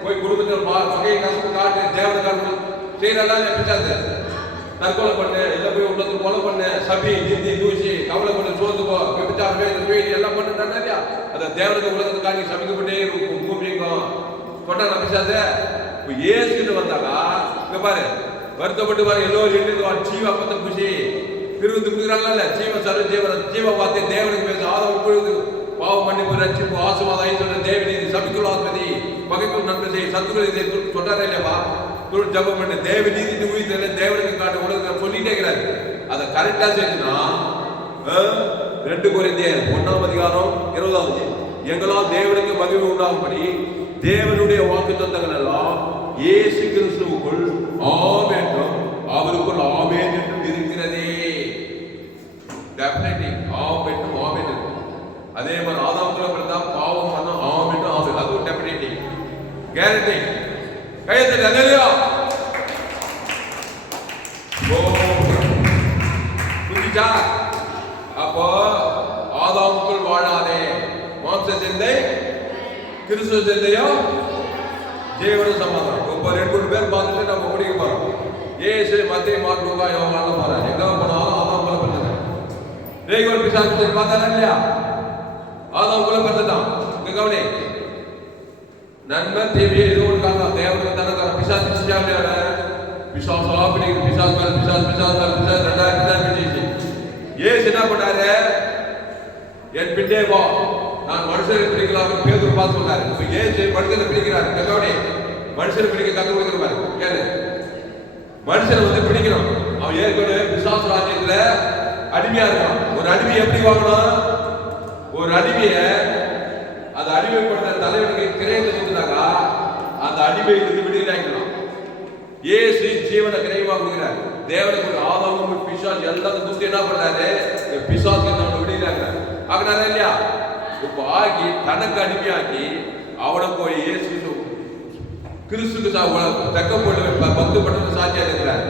போய் குடும்பத்தில் வகையை கசப்பு காட்டு தேவனை காட்டு செய்யறதெல்லாம் பிசாசு. தற்கொலை பண்ணு, இல்லை போய் உள்ளத்துக்கு கொலை பண்ணு, சபி நிந்தி தூசி கவலை பண்ணு, சோர்ந்து போ, எல்லாம் பண்ணுறா இல்லையா? அதை தேவனுக்கு உலகத்துக்கு காட்டி சமைக்கப்பட்டே இருக்கும். பூமிக்கும் சொன்னா பிசாசு. இப்போ ஏசுன்னு வந்தாக்கா இங்க பாரு வருத்தப்பட்டு பாரு எல்லோரும் எழுந்து ஜீவ அப்பத்தை குஷி திருவிந்து குடுக்குறாங்கல்ல. ஜீவ சர்வ ஜீவன் ஜீவ பார்த்து தேவனுக்கு பேச ஆதம் உட்பொழுது பாவம் மன்னிப்பு ரட்சிப்பு ஆசீர்வாதம் சொல்ற தேவநீதி சபிக்குள் ஆத்மதி பகைக்குள் நன்மை செய்ய சத்துக்கள் இதை சொல்றாரு இல்லையாப்பா. தொழில் ஜபம் பண்ணு தேவ நீதி உயிர்த்தல தேவனுக்கு காட்ட உலக சொல்லிட்டே இருக்கிறாரு. அதை கரெக்டா சேர்த்துனா 2 கொரிந்தியர் 1ஆம் அதிகாரம் 20வது எங்களால் தேவனுக்கு மகிமை உண்டாகும்படி தேவனுடைய வாக்குத்தத்தங்கள் எல்லாம் இயேசு கிறிஸ்துவுக்குள் ஆம் என்றும் அவருக்குள் ஆமென் என்றும் இருக்கிறதே. டெஃபினெட்லி ஆம் என்றும் ஆமென் இருக்கும். அதே மாதிரி ஆதாமுக்குள்ள பிறந்தா பாவம் பண்ண ஆம் என்றும் ஆமென், அதுவும் டெஃபினெட்லி கேரண்டி. கையெழுத்து அல்லேலூயா. புரிஞ்சா? அப்போ ஆதாமுக்குள் வாழாதே. மாம்ச சிந்தை கிறிஸ்துவ சிந்தையோ ஜீவன சமாதானம். இப்போ 2-3 பேர் பார்த்துட்டு நம்ம முடிக்க போறோம். ஏசு மத்திய மார்க்குக்கா யோவான்ல போறாங்க. எங்க போனாலும் ஆதாமுக்குள்ள பிறந்தது. தேவன் பிசாசு பார்த்தாரா இல்லையா? ஆதாமுக்குள்ள பிறந்துட்டான். இங்க கவனி, நன்மை தீமையை இது ஒன்று காரணம். தேவனுக்கு தானே பிசாசு செஞ்சாங்க. பிசாசு அப்படி பிசாசு மேல பிசாசு பிசாசு மேல பிசாசு 2000 பிசாசு பிடிச்சு ஏசு என்ன பண்ணாரு? என் பின்னே வா, நான் மனுஷரை பிடிக்கலாம் பேதுரு பார்த்து சொன்னாரு. இப்ப ஏசு மனுஷனை பிடிக்கிறாரு. கவனி, மனுஷனை பிடிக்க கத்து கொடுக்குறாரு. கேளு, மனுஷனை வந்து பிடிக்கணும். அவன் ஏற்கனவே பிசாசு ராஜ்யத்துல அடிமையா இருக்கான். ஒரு அடிமை எப்படி வாங்கணும்? ஒரு அடிமைய அந்த அடிமைப்படுத்த தலைவனுக்கு கிரையத்தை கொடுத்தாக்கா அந்த அடிமையிலிருந்து விடுதலை ஆகிக்கலாம். ஏசு ஜீவனை கிரைவா கொடுக்கிறார். தேவனுக்கு ஆதாமும் பிசாசு எல்லாத்தையும் தூக்கி என்ன பண்ணாரு? பிசாசுக்கு நம்ம விடுதலை ஆகிறார். ஆகினாரா இல்லையா? இப்ப ஆகி தனக்கு அடிமையாக்கி அவனை போய் ஏசு கிறிஸ்துக்கு தக்க போட்டு 10 பட்டணம் சாட்சியா இருக்கிறார்.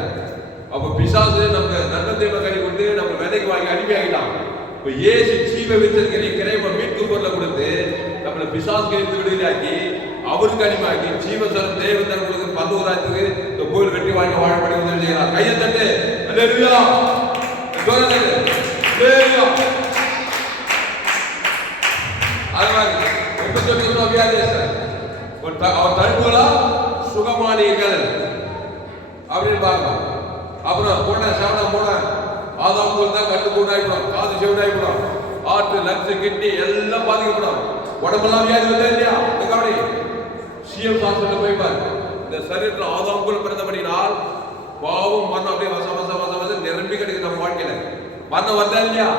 அப்ப பிசாசு நம்ம நன்மை தீமை கை கொண்டு நம்ம விலைக்கு வாங்கி அடிமையாகிட்டான். இப்ப ஏசு ஜீவ வித்தற்கனி கிரைவ மீட்பு பொருளை கொடுத்து நம்மளை பிசாசுக்கு இருந்து விடுதலையாக்கி அவருக்கு அடிமையாக்கி ஜீவசரம் தேவத்தன் கொடுத்து 11 ராஜ்யத்துக்கு இந்த கோயில் வெட்டி வாங்கி வாழப்படி உதவி செய்யலாம். கையை தட்டு அல்லேலூயா. அல்லேலூயா. அது மாதிரி அவர் தடுப்புகளா சுகமானீர்கள் அப்படின்னு பார்க்கலாம். அப்புறம் போன சவணம் போன ஆதாம் தான் கட்டு கூடாயிடும், காது செவிடாயிடும், ஆற்று லக்ஸ் கிட்னி எல்லாம் பாதிக்கப்படும். உடம்பெல்லாம் வியாதி வந்தா இல்லையா? கவனி, சிஎம் ஹாஸ்பிட்டல் போய் பாரு. இந்த சரீரத்தில் ஆதாமுக்குள் பிறந்தபடினால் பாவம் மரணம் அப்படியே வச வச வச வச நிரம்பி கிடைக்குது நம்ம வாழ்க்கையில. மரணம் வந்தா இல்லையா?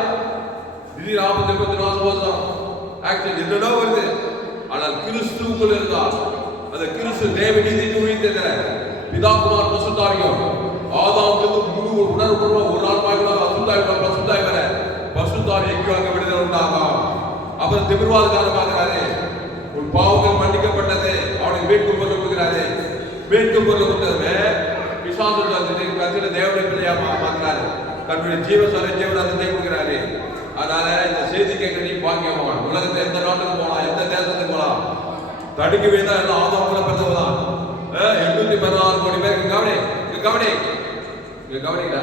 திடீர் 40 வருஷம் ஆக்சுவலி என்னடோ வருது. ஆனால் கிறிஸ்துவுக்குள் இருந்தால் அந்த கிறிஸ்து தேவ நீதி உயிர்த்தேன் பிதாகுமார் பசுத்தாவியம் ஆதாமுக்கு முழு உணர்வு ஒரு நாள் பசுத்தாய் வர பசுத்தாவி எங்கேயோ அங்க விடுதலை உண்டாகும். அப்புறம் திமிர்வாதக்காரர் பார்க்கிறாரு, உன் பாவங்கள் மன்னிக்கப்பட்டது, அவனுக்கு மீட்பு கொண்டு கொடுக்கிறாரு. மீட்பு பொருள் கொடுத்ததுமே விசுவாசம் கத்திர தேவனுடைய பிள்ளையா மாற்றாரு. தன்னுடைய ஜீவனத்தை கொடுக்கிறாரு. அதனால இந்த செய்தி கேட்க நீ பாக்கியவான். உலகத்துல எந்த நாட்டுக்கு போலாம், எந்த தேசத்துக்கு போலாம், தடுக்கவே தான் எல்லாம் ஆதாரங்களை பிறந்தவதான். 816 கோடி பேருக்கு கவனிக்கா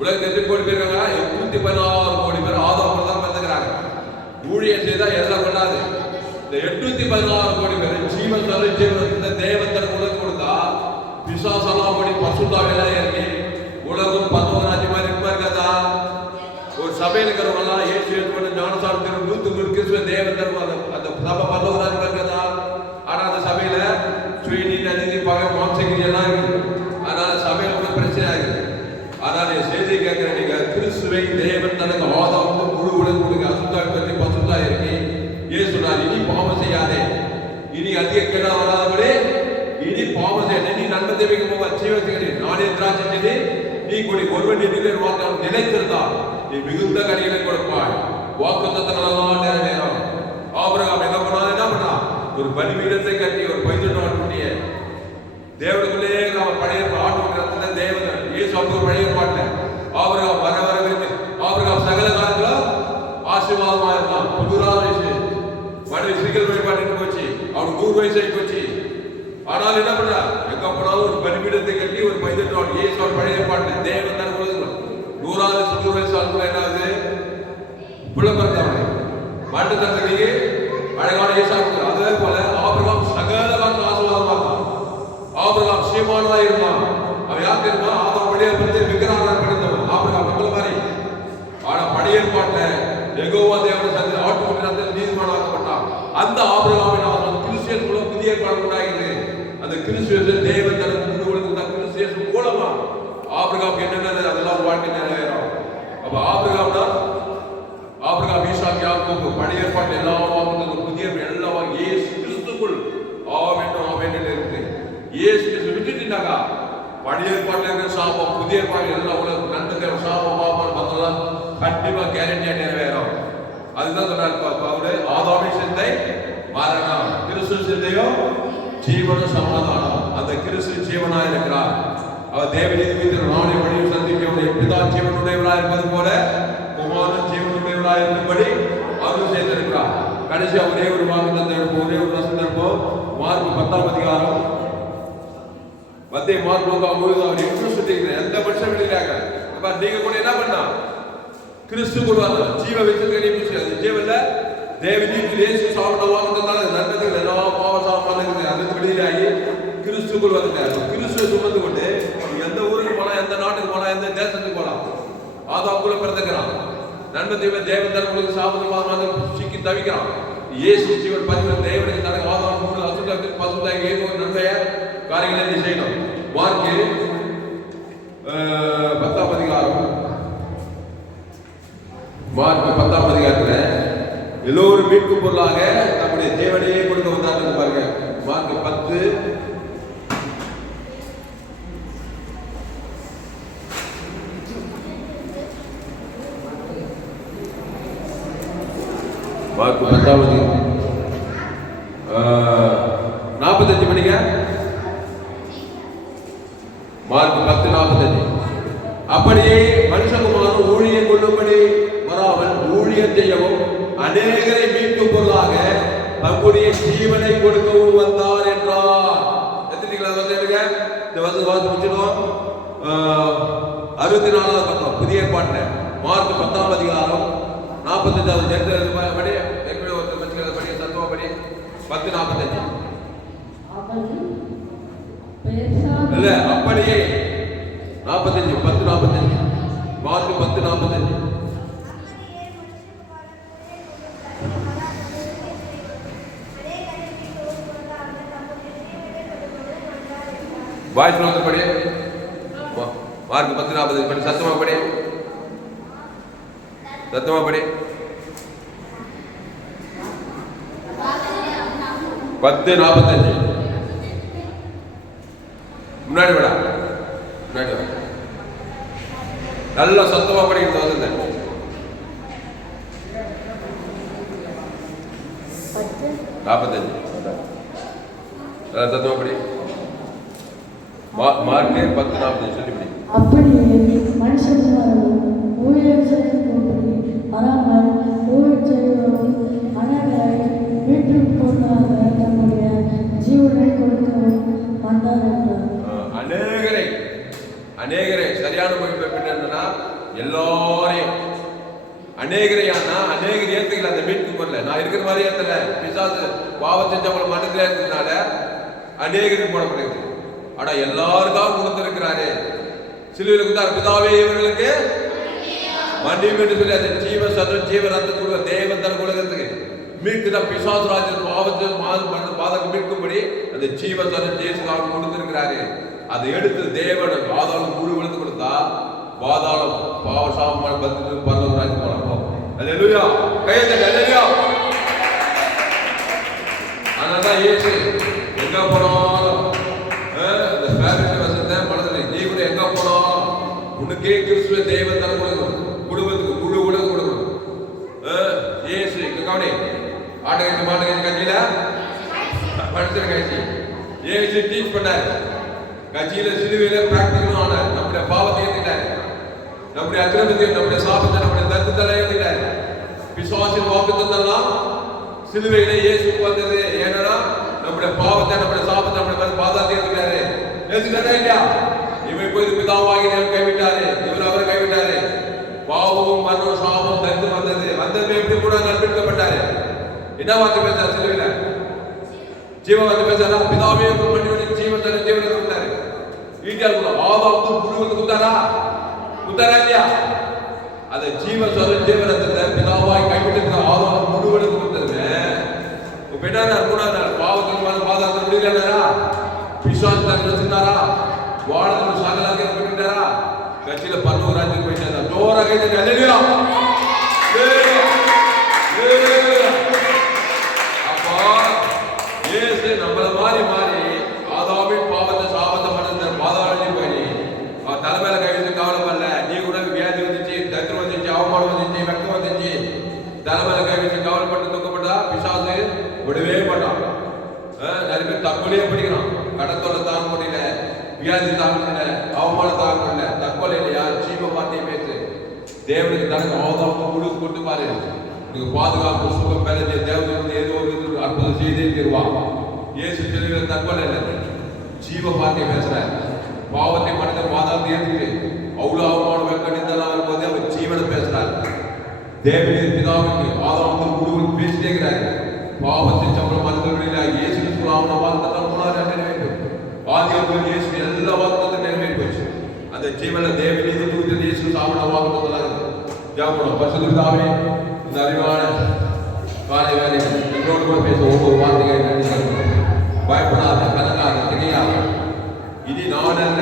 உலகத்தில் எத்தனை கோடி பேர் இருக்காங்க? 816 கோடி பேர் ஆதாரங்கள் தான் பிறந்துக்கிறாங்க. ஊழியம் செய்தா எல்லாம் கொண்டாது. இந்த 816 கோடி பேர் ஜீவனத்தை தேவன் உலகம் கொடுத்தா விசுவாசம் படி பசுத்தாவில இறங்கி உலகம் 19 ராஜ்யம் மாதிரி இருக்காதா? ஒரு சபையில் இருக்கிறவங்கலாம் ஏசு ஏற்றுக்கொண்டு ஞானசாரத்தில் 100 கிறிஸ்துவ தேவன் தருவாங்க. அந்த சபை 19 ராஜ்யம் இருக்காதா? ஆனா அந்த சபையில சுயநீதி அநீதி பகை மாம்சகிரி எல்லாம் இருக்குது. அதனால சபையில கூட பிரச்சனை ஆகுது. அதனால செய்தி கேட்கிற நீங்க கிறிஸ்துவை தேவன் தனக்கு ஆதாரம் முழு உலகம் கொடுக்க அசுத்தாவை பற்றி பசுத்தா இறங்கி ஏன் சொன்னார், இனி பாவம் செய்யாதே, இனி அதிக கேடா வராதபடி இனி பாவம் செய்ய நீ நன்மை தேவைக்கு போவா ஜீவத்துக்கு நானே திராட்சை செடி நீ கொடி ஒருவன் நிலையில் வார்த்தை நிலைத்திருந்தால் நீ மிகுந்த கனிகளை கொடுப்பாய். வாக்குத்தத்தங்கள் எல்லாம் நிறைவேறும். ஆபிரகாம் என்ன பண்ணா ஒரு பலிபீடத்தை கட்டி ஒரு பைத்தியம் குட்டிய தேவனுக்குள்ளே பழைய ஆட்டு தேவன் இயேசு ஒரு பழைய பாட்டு ஆபிரகாம் வர ஆபிரகாம் சகல காலத்துல ஆசீர்வாதமா இருந்தான். 90 வயசு மனைவி சிறுகள் வழிபாட்டு போச்சு. அவனுக்கு 100 வயசு ஆகி போச்சு. ஆனால் என்ன பண்றா, எங்க போனாலும் ஒரு பலிபீடத்தை கட்டி ஒரு பைத்தியம் இயேசு பழைய பாட்டு தேவன் தான் 100 வயசு ஆளுக்குள்ள என்ன ஆகுது, புலம்பெறந்தவனை மாட்டு தந்தைக்கு அழகான இயேசு. அதே போல ஆபிரகாம் சகல காலத்துல ஆசீர்வாதமா இருந்தான். ஆபிரகாம் சீமானா இருந்தான். அவன் யாருக்கு இருந்தான்? ஆதாம் பழைய விக்கிரகம் பண்ணிருந்தவன் ஆபிரகாம் நம்மள மாதிரி. ஆனா பழைய பாட்டுல யெகோவா தேவன் சந்தை ஆட்டுக்குட்டி நீதிமானாக்கப்பட்டான். அந்த ஆபிரகாமின் ஆசீர்வாதம் கிறிஸ்டியன் மூலம் புதிய ஏற்பாடு உண்டாகிறது. அந்த கிறிஸ்துவ தேவன் தனக்கு கொடுத்த கிறிஸ்டியன் மூலமா ஆபிரகாம் என்னென்ன அதெல்லாம் வாழ்க்கை நிறைவேறும். அப்ப ஆபிரகாம் ஈசாக் யாக்கோபு பழைய ஏற்பாடு எல்லாம் புதிய எல்லாம் இயேசு கிறிஸ்துக்குள் ஆமென் இருக்கு. இயேசு கிறிஸ்து விட்டுட்டாங்க. பழைய ஏற்பாடுல இருக்கிற சாபம் புதிய ஏற்பாடு எல்லாம் உலகம் நன்மை சாபம் பாபம் அதெல்லாம் கண்டிப்பா கேரண்டியா நிறைவேறும். அதுதான் சொன்னார் ஆதாமி சிந்தை மரணம், கிறிஸ்து சிந்தையோ ஜீவன சமாதானம். அந்த கிறிஸ்து ஜீவனா இருக்கிறார். அவர் தேவநீதி நாளை வழியில் சந்திக்க பிதா ஜீவனுடையவராக இருப்பது போல குமாரன் ஜீவனுடையவராக இருக்கும்படி அவர் செய்திருக்கிறார். கடைசியா ஒரே ஒரு வாக்குத்தத்தம் எடுப்போம், ஒரே ஒரு வசனம் எடுப்போம். மார்க் 10ஆம் அதிகாரம் மார்க் 9 அவர் எக்ஸ்பிரஸ் எந்த மனுஷன் வெளியிறாங்க. நீங்க கூட என்ன பண்ணா கிறிஸ்து கொடுவாங்க ஜீவ வச்சு ஜீவன்ல தேவநீதியில் இயேசு சாப்பிட்ட வாக்குத்தத்தால நன்மைகள் எல்லா பாவ சாப்பாடு அதுக்கு வெளியிலாகி கிறிஸ்துக்குள் வந்துட்டார். கிறிஸ்துவை சுமந்து கொண்டு எந்த ஊருக்கு போனா, எந்த நாட்டுக்கு போனா, எந்த தேசத்துக்கு போலாம், ஆதாமுக்குள்ள பிறந்துக்கிறான். நன்மை தேவன் தனக்கு சாப்பிட்டு சிக்கி தவிக்கிறான். இயேசு ஜீவன் பதிவு தேவனுக்கு தனக்கு ஆதாரம் மூணு அசுத்தத்துக்கு பசுத்தாகி ஏதோ ஒரு நன்மைய காரியங்களை செய்யணும். மார்க் 10ஆம் அதிகாரம் மார்க் 10ஆம் அதிகாரத்துல எல்லோரும் மீட்பு பொருளாக நம்முடைய தேவனையே கொடுக்க வந்தார்கள் பாருங்க. மார்க் 10 மார்க் 10ஆம் அதிகாரம் 45 மணிக்கு மார்க் 10:45 அப்படியே மனுஷகுமாரன் ஊழியம் கொள்ளும்படி வராமல் ஊழியம் செய்யவும் அநேகரை மீட்பு பொருளாக தம்முடைய ஜீவனை கொடுக்கவும் வந்தார் என்றார். இந்த வசனம் 64வது பக்கம் புதிய ஏற்பாட்டுல மார்க் 10ஆம் அதிகாரம் 45வது படி தத்துவப்படி 10:45 இல்ல அப்படியே 45 10:45 மார்க் 10:45 வாய்ஸ் நோட்டு படி மார்க் 10:45 படி சத்தமா படி 10:45 முன்னாடி விடா நல்லா சத்தமா படிக்கிறது வந்து 45 சத்தமா படி மார்க் 10:40 சொல்லிவிடு. அப்படியே மனுஷகுமாரனும் ஊழியம் செய்யும்படி வராமல் ஊழியம் செய்வதும் அநேகரை மீட்டுக் கொண்டாக தம்முடைய ஜீவனை கொடுக்கவும் வந்தார் என்றார். அநேகரை சரியான மொழிபெயர்ப்பு என்னன்னா எல்லாரையும் அநேகரையானா அநேகர் ஏத்துக்கல, அந்த மீட்பு வரல. நான் இருக்கிற மாதிரி ஏத்தல, பிசாசு பாவம் செஞ்சவங்கள மனதில் இருக்கிறதுனால அநேகருக்கு போடப்படுது. ஆனா எல்லாருக்கும் கொடுத்திருக்கிறாரு. சிலுவையில் கொடுத்தார், பிதாவே இவர்களுக்கு மன்னியும் என்று சொல்லி அந்த ஜீவ சதம் ஜீவ ரத்தம் கொடுக்க தேவன் தன் உலகத்துக்கு மீட்குத பிசாசு ராஜ்யம் பாவத்தில் பாதகம் மீட்கும்படி அந்த ஜீவ சதம் ஜேசுக்காக கொடுத்திருக்கிறாரு. அதை எடுத்து தேவன் பாதாளம் முழு விழுந்து கொடுத்தா பாதாளம் பாவ சாமமான பந்து பரலோக ராஜ்யம் போறோம். அல்லேலூயா, கையெழுத்து அல்லேலூயா. அதனால இயேசு எங்க போனாலும் இந்த ஃபேமிலி வசந்த மனதில் நீ கூட எங்க போனாலும் உனக்கே கிறிஸ்துவ தேவன் தர கொடுக்கணும், குடும்பத்துக்கு முழு உலகம் கொடுக்கணும். இயேசு இங்க கவனி, ஆட்டகட்சி மாட்டகட்சி கட்சியில படிச்சிருக்க கட்சி இயேசு டீச் பண்ணாரு. கட்சியில சிலுவையில பிராக்டிகலும் ஆனார். நம்முடைய பாவத்தை ஏற்றிட்டாரு, நம்முடைய அக்கிரமத்தை, நம்முடைய சாபத்தை, நம்முடைய தத்துவத்தை ஏற்றிட்டாரு. பிசாசின் வாக்குத்தத்தெல்லாம் சிலுவையில இயேசு வந்தது. ஏன்னா நம்முடைய பாவத்தை, நம்முடைய சாபத்தை, நம்முடைய பாதத்தை ஏற்றிட்டாரு. ஏற்றுட்டாரா இல்லையா? இவன் போய் பிதாவாகி கைவிட்டாரு, இவர் அவரை கைவிட்டாரு. பாவமும் மரணம் சாபம் தரித்து வந்தது எப்படி கூட நம்பிக்கப்பட்டாரு. என்ன வார்த்தை பேசாரு சிலுவையில? ஜீவ வார்த்தை பேசாரா? பிதாவே பண்ணி ஜீவனை ஜீவனை கொடுத்தாரு. வீட்டால் ஆதாமுக்கு முழுவதும் கொடுத்தாரா இல்லையா? அதை ஜீவ சொல்ல ஜீவனத்தை பிதாவாய் கைவிட்டு ஆதாம் முழுவதும் கொடுத்தது. பெண்ணார் மூணாவது நாள் பாவத்தில் பாதாளத்தில் முடியலனாரா? பிசாசு தான் வச்சிருந்தாரா? வாழ்ந்து சாகலாக பண்ணிட்டாரா? கட்சியில பரலோக ராஜ்யத்துக்கு போயிட்டாரா? ஜோரா கைது அல்லேலூயா. அப்போ இயேசு நம்மள மாறி ஆதாமின் பாவத்தை சாபத்தை பண்ண பாதாளம் போய் அவன் தலைமையில கை வச்சு கவலைப்படல. நீ கூட வியாதி வந்துச்சு, தத்திரம் வந்துச்சு, அவமானம் வந்துச்சு, வெக்கம் வந்துச்சு, தலைமையில கை வச்சு கவலைப்பட்டு துக்கப்பட்டா பிசாசு விடவே மாட்டான். நிறைய பேர் தற்கொலையே படிக்கிறான். கடத்தோட தாங்க முடியல, வியாதி தாங்க முடியல, அவமானம் தாங்க முடியல, தற்கொலை இல்லையா? ஜீவ வார்த்தையை பேசு. தேவனுக்கு தனக்கு அவதாரம் முழு கொண்டு பாரு. நீங்க பாதுகாப்பு சுகம் பெறஞ்ச தேவனுக்கு ஏதோ ஒரு அற்புதம் செய்தே தருவான். இயேசு தெளிவில் தற்கொலை இல்லை, ஜீவ வார்த்தையை பேசுற. பாவத்தை மனித பாதாளத்தை ஏற்றுட்டு அவ்வளவு அவமான வெக்க நிந்தெல்லாம் வரும்போது அவர் ஜீவனை பேசுறாரு. தேவனின் பிதாவுக்கு ஆதாரத்தில் முழுவதும் பேசிட்டே இருக்கிறாரு. பாவத்தை சம்பளம் மனிதர்களில் இயேசு அவன வார்த்தை நிறைவேற்றும். ஆதியாகமத்தில் இயேசு எல்லா வாக்குத்தத்தம் நிறைவேறி போச்சு. அந்த ஜீவன தேவனின் தூதன் இயேசு அவன வாக்குத்தத்தம் இருக்கு. ஜெபம் பரிசுத்த பிதாவே, இந்த அறிவான காலை வேலை எங்களோடு கூட பேச ஒவ்வொரு வார்த்தையை நன்றி சொல்லுங்க. பயப்படாத, கதங்காத, திகையாத. இனி நான் அல்ல,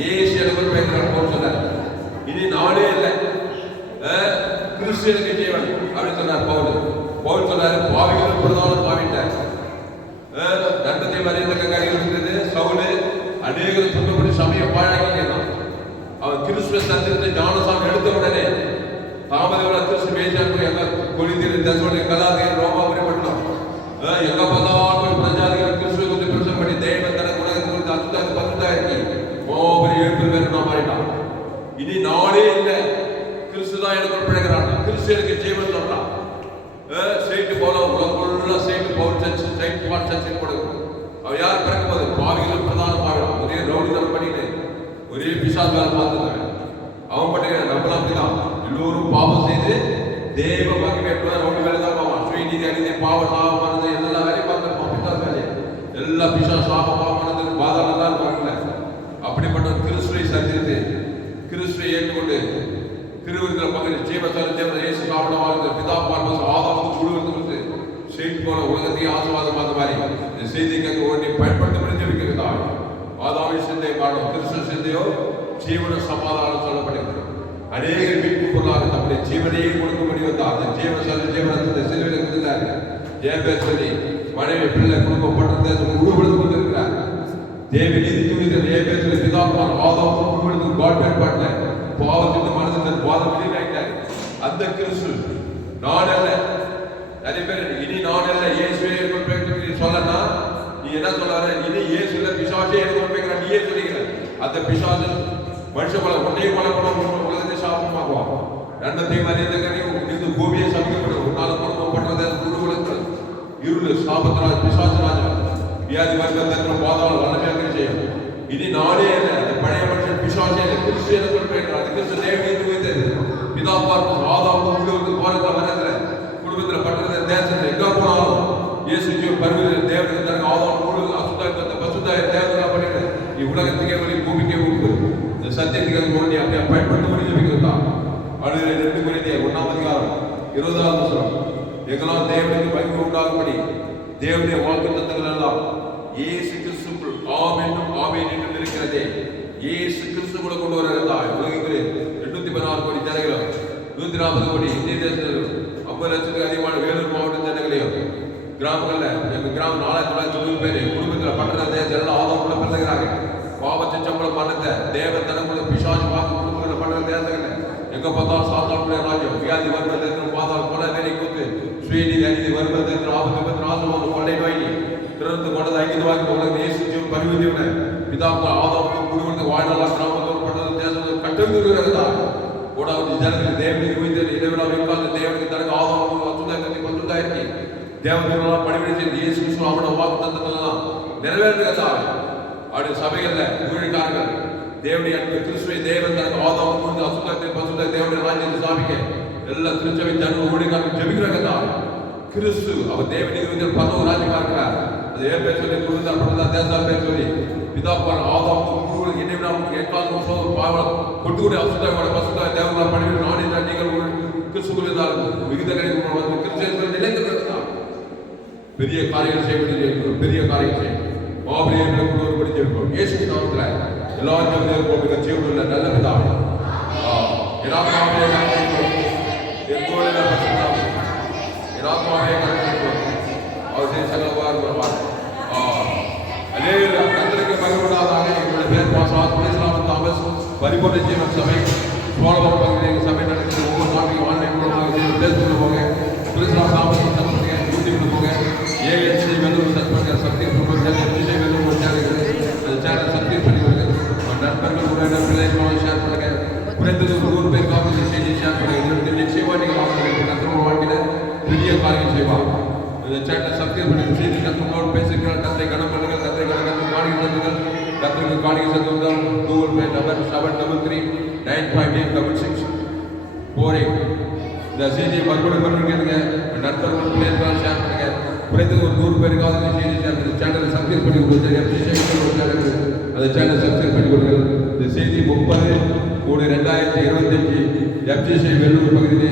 இயேசு எனக்கு பேசுறாரு சொன்னார். இனி நானே இல்லை, கிறிஸ்துவுக்கு ஜீவன் அப்படின்னு சொன்னார் பவுல் சொன்னாரு. பாவிகளும் பிரதான பாவிட்டார். தண்டத்தை மறியத கடிகிறது சவுலு அநேகர் சொன்னபடி சமயம் பாழாக்கினான். அவன் கிறிஸ்துவ சந்திரத்தை ஞானசாமி எடுத்த உடனே தாமதவள கிறிஸ்து பேச்சாங்க எங்க கொலிந்திரு தசோட கலாதேர் ரோமாபுரி பட்டணம் எங்க பார்த்தாலும் பிரஜாதிகள் கிறிஸ்துவை குறித்து பிரசங்கம் பண்ணி தேவன் தனக்கு உலகத்தை குறித்து அச்சுத்தாக்கு பத்துட்டா இருக்கு. ஓபரி 7 பேர் நான் மாறிட்டான். இனி நானே இல்லை, கிறிஸ்து தான் எனக்கு பிழைக்கிறான். கிறிஸ்து எனக்கு ஜீவன் சொல்றான். சைட்டு போல உலகக்குள்ள side Paul church side what church கொடுக்கும். அவன் யார் பிறக்கும் போது பாவிகள் பிரதான பாவிகள் ஒரே ரவுடிதனம் பண்ணிட்டு ஒரே பிசாசு வேலை பார்த்துருக்காங்க. அவன் பண்ணிக்கிற நம்மளும் அப்படிதான். எல்லோரும் பாவம் செய்து தேவ மகிமை ரவுடி வேலை தான் பாவான். சுயநீதி அணிதி பாவ சாபமானது எல்லா வேலையும் பார்த்துருப்பான். பிசாசு வேலையை எல்லா பிசாசு சாபமானது பாதாளம் தான் பார்க்கல. அப்படிப்பட்ட கிறிஸ்துவை சந்தித்து கிறிஸ்துவை ஏற்றுக்கொண்டு திருவிருந்தில் பங்கு ஜீவத்தால் இயேசு சாப்பிடமாக பிதா பார்ப்பது ஆதாமுக்கு முழுவதும் செய்தி போல உலகத்தையும் ஆசீர்வாதம் பார்த்த மாதிரி இந்த செய்திக்கு ஓட்டி பயன்படுத்த முடிஞ்சு வைக்கிறதா? ஆதாமின் சிந்தையை பாடும், கிறிஸ்துவ சிந்தையோ ஜீவன சமாதானம் சொல்லப்படுகிறது. அநேக மீட்பு பொருளாக தம்முடைய ஜீவனையே கொடுக்கும்படி வந்தார். அந்த ஜீவனத்தை சிலுவையில் கொடுத்தாரு. ஜெயபேர் சொல்லி மனைவி பிள்ளை குடும்பப்பட்டதை முழுவதும் கொண்டிருக்கிறார். தேவி நீதி துணிதல் ஜெயபேர் சொல்லி பிதாக்குமார் ஆதாமுக்கு முழுவதும் காட் பயன்பாட்டில் பாவத்தின் மனதில் பாதம் வெளியிட்டார். அந்த கிறிஸ்து நான் அல்ல. நிறைய பேர் இனி நான் அல்ல இயேசுவே சொல்லனா நீ என்ன சொல்றாரு? இனி இயேசுல பிசாசே எனக்கு வைக்கிறான். நீ பொய்யே சொல்லிக்கிறேன். அந்த பிசாசு மனுஷங்களை ஒன்னே கொலை உலகத்தை சாபமாக்குவான். ரெண்டத்தையும் அறிந்தகரையும் இந்த பூமியை சமைக்கப்படும் உன்னால குடும்பம் பண்றது குடும்பங்கள் இருள் சாபத்திராஜ் பிசாசராஜா வியாதி வர்க்கத்திற்கு பாதாள வல்லமையாக செய்யும். இனி நானே இல்லை, அந்த பழைய மனுஷன் பிசாசே இல்லை, கிறிஸ்து எனக்கு கொடுப்பேன். அது கிறிஸ்து தேவனீதி வைத்தது பிதா பார்த்து ஆதாம் குடும்பத்துக்கு போறத வரதுல குடும்பத்தில் பண்றது தேசத்துல எங்க போனாலும் இயேசு ஜீவ பருவத்தில் தேவனுக்கு தனக்கு ஆதாம் முழு அசுத்தாயத்தை பசுத்தாய தேவனா பண்ணிடு. உலகத்துக்கே வழி பூமிக்கே உப்பு இந்த சத்தியத்துக்கு ஒண்ணி அப்படியே பயன்படுத்த முடிஞ்சுக்கிறதா. அடுத்த 2 கொரிந்தியர் 1:20 எங்களால் தேவனுக்கு மகிமை உண்டாகும்படி தேவனுடைய வாக்குத்தத்தங்கள் எல்லாம் இயேசு கிறிஸ்துக்குள் ஆம் என்றும் ஆமென் என்றும் இருக்கிறதே. இயேசு கிறிஸ்துக்குள்ள கொண்டு வருகிறதா உலகிலே 216 கோடி ஜனங்களும் 140 கோடி இந்திய தேசத்திலும் 50 லட்சத்துக்கு அதிகமான வேலூர் மாவட்ட ஜனங்களையும் கிராமங்கள்ல எங்க கிராமம் 4990 பேர் குடும்பத்தில் பண்ற தேசம் ஆதாமுள்ள பிறகுறாங்க. பாவத்தை சம்பளம் மரணத்தை தேவ தனக்குள்ள பிசாசு பார்த்து குடும்பங்களை பண்ற தேசங்கள்ல எங்க பார்த்தாலும் சாத்தானுடைய ராஜ்யம் வியாதி வருவதற்கு பாதாள கொலை வேலை கூத்து சுயநீதி அநீதி வருவதற்கு ஆபத்து நாசம் கொள்ளை நோய் திறந்து கொண்டது ஐந்து வாங்கி உலக நேசிச்சும் பரிவதியுட பிதாப்பு ஆதாமும் குடும்பத்தை வாழ்நாள் கிராமத்தோடு பண்றது தேசம் கட்டுகிறதா கூட ஜனங்கள் தேவனுக்கு வைத்து இடைவிழா வைக்காத தேவனுக்கு தனக்கு ஆதாமும் அசுதாயிரத்தி தேவர்களெல்லாம் பணிவிடை செய்து இயேசு கிறிஸ்து அவனோட வாக்கு தந்தங்களெல்லாம் நிறைவேறுகிறதா. அப்படி சபைகள்ல ஊழியக்காரர்கள் தேவனுடைய அன்பு கிறிஸ்துவை தேவன் தனக்கு ஆதாம் கொடுத்து அசுத்தத்தை பசுத்த தேவனுடைய ராஜ்யத்தை சாமிக்க எல்லா திருச்சபை ஜன ஊழியக்காரர்கள் ஜெபிக்கிறாங்க. கிறிஸ்து அவர் தேவனுடைய வந்து பரலோக ராஜ்யமா இருக்கிறார். அது ஏன் பேர் சொல்லி குருந்தார் படுத்தார் தேசார் பேர் சொல்லி பிதாப்பார் ஆதாம் உங்களுக்கு என்ன எக்காலம் பாவம் கொண்டு கூட அசுத்தாயோட பசுத்த தேவனா பணிவிட நானே நீங்கள் கிறிஸ்துக்குள் இருந்தாலும் மிகுந்த கிறிஸ்து நிலைத்திருக்கிறார். பெரிய காரியங்கள் செய்யப்பட்டு பெரிய காரியங்கள் செய்யும் மாபெரிய ஒருபடி ஜெபிப்போம். இயேசு நாமத்துல எல்லா ஜனங்களும் போக ஜீவனுள்ள நல்ல பிதாவே அவசியம் சகலவார் வருவார். கத்தருக்கு மகிழ்வதாக எங்களுடைய பேர் பாசம் தாமஸ் பரிபூர்ண ஜீவன் சபை சோழவரம் பகுதியில் எங்கள் சபை நடக்கிறது. ஒவ்வொரு நாளைக்கும் ஆன்லைன் மூலமாக பேசுகிற போங்க கிறிஸ்துராம் தாமஸ் சம்பந்தங்க யூடியூப்ல போங்க ஏஎன்சி வெள்ளூர் சத்மங்க சக்தி வெள்ளூர் சேனல் சப்ஸ்கிரைப் பண்ணி கொடுங்க. நண்பர்கள் கூட பிள்ளைகளோட ஷேர் பண்ணுங்க. குறைந்தது 100 பேர் காப்பி செய்தி ஷேர் பண்ணுங்க. நிச்சயமா நீங்கள் கத்தரோட வாழ்க்கையில பெரிய காரியம் செய்வாங்க. இந்த சேனலை சப்ஸ்கிரைப் பண்ணி செய்தி கத்தரோட பேசுகிறார். கத்தை கணம் பண்ணுங்க. கத்தை கணக்கு காணிக்கை செலுத்துங்கள். கத்திற்கு காணிக்கை செலுத்துங்கள். Google Pay number 73395648. இந்த செய்தியை மறுபடியும் பண்ணுங்க. நண்பர்கள் பிள்ளைகளோட ஷேர் பண்ணுங்க. குறைந்தது 100 பேருக்காவது செய்தி ஷேர் பண்ணுங்க. சேனலை சப்ஸ்கிரைப் பண்ணி கொடுங்க. அந்த சேனல் சப்ஸ்கிரைப் பண்ணி கொடுங்க. இந்த செய்தி 30/2025 FGC வெள்ளூர் பகுதியிலே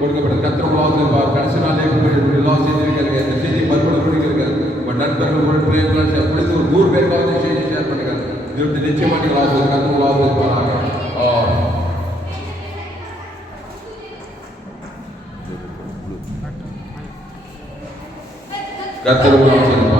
கொடுக்கப்பட்ட கத்திரவாசல் கடைசி நாளே எல்லா செய்திருக்காங்க. இந்த செய்தி மறுபடியும் கொடுக்கிறார்கள். உங்கள் நண்பர்கள் பிள்ளைகள் குறைந்து 100 பேருக்காவது செய்தி ஷேர் பண்ணுங்க. இது நிச்சயமாக நீங்கள் கத்திரவாசல் இருப்பாங்க. கத்திரவாசல்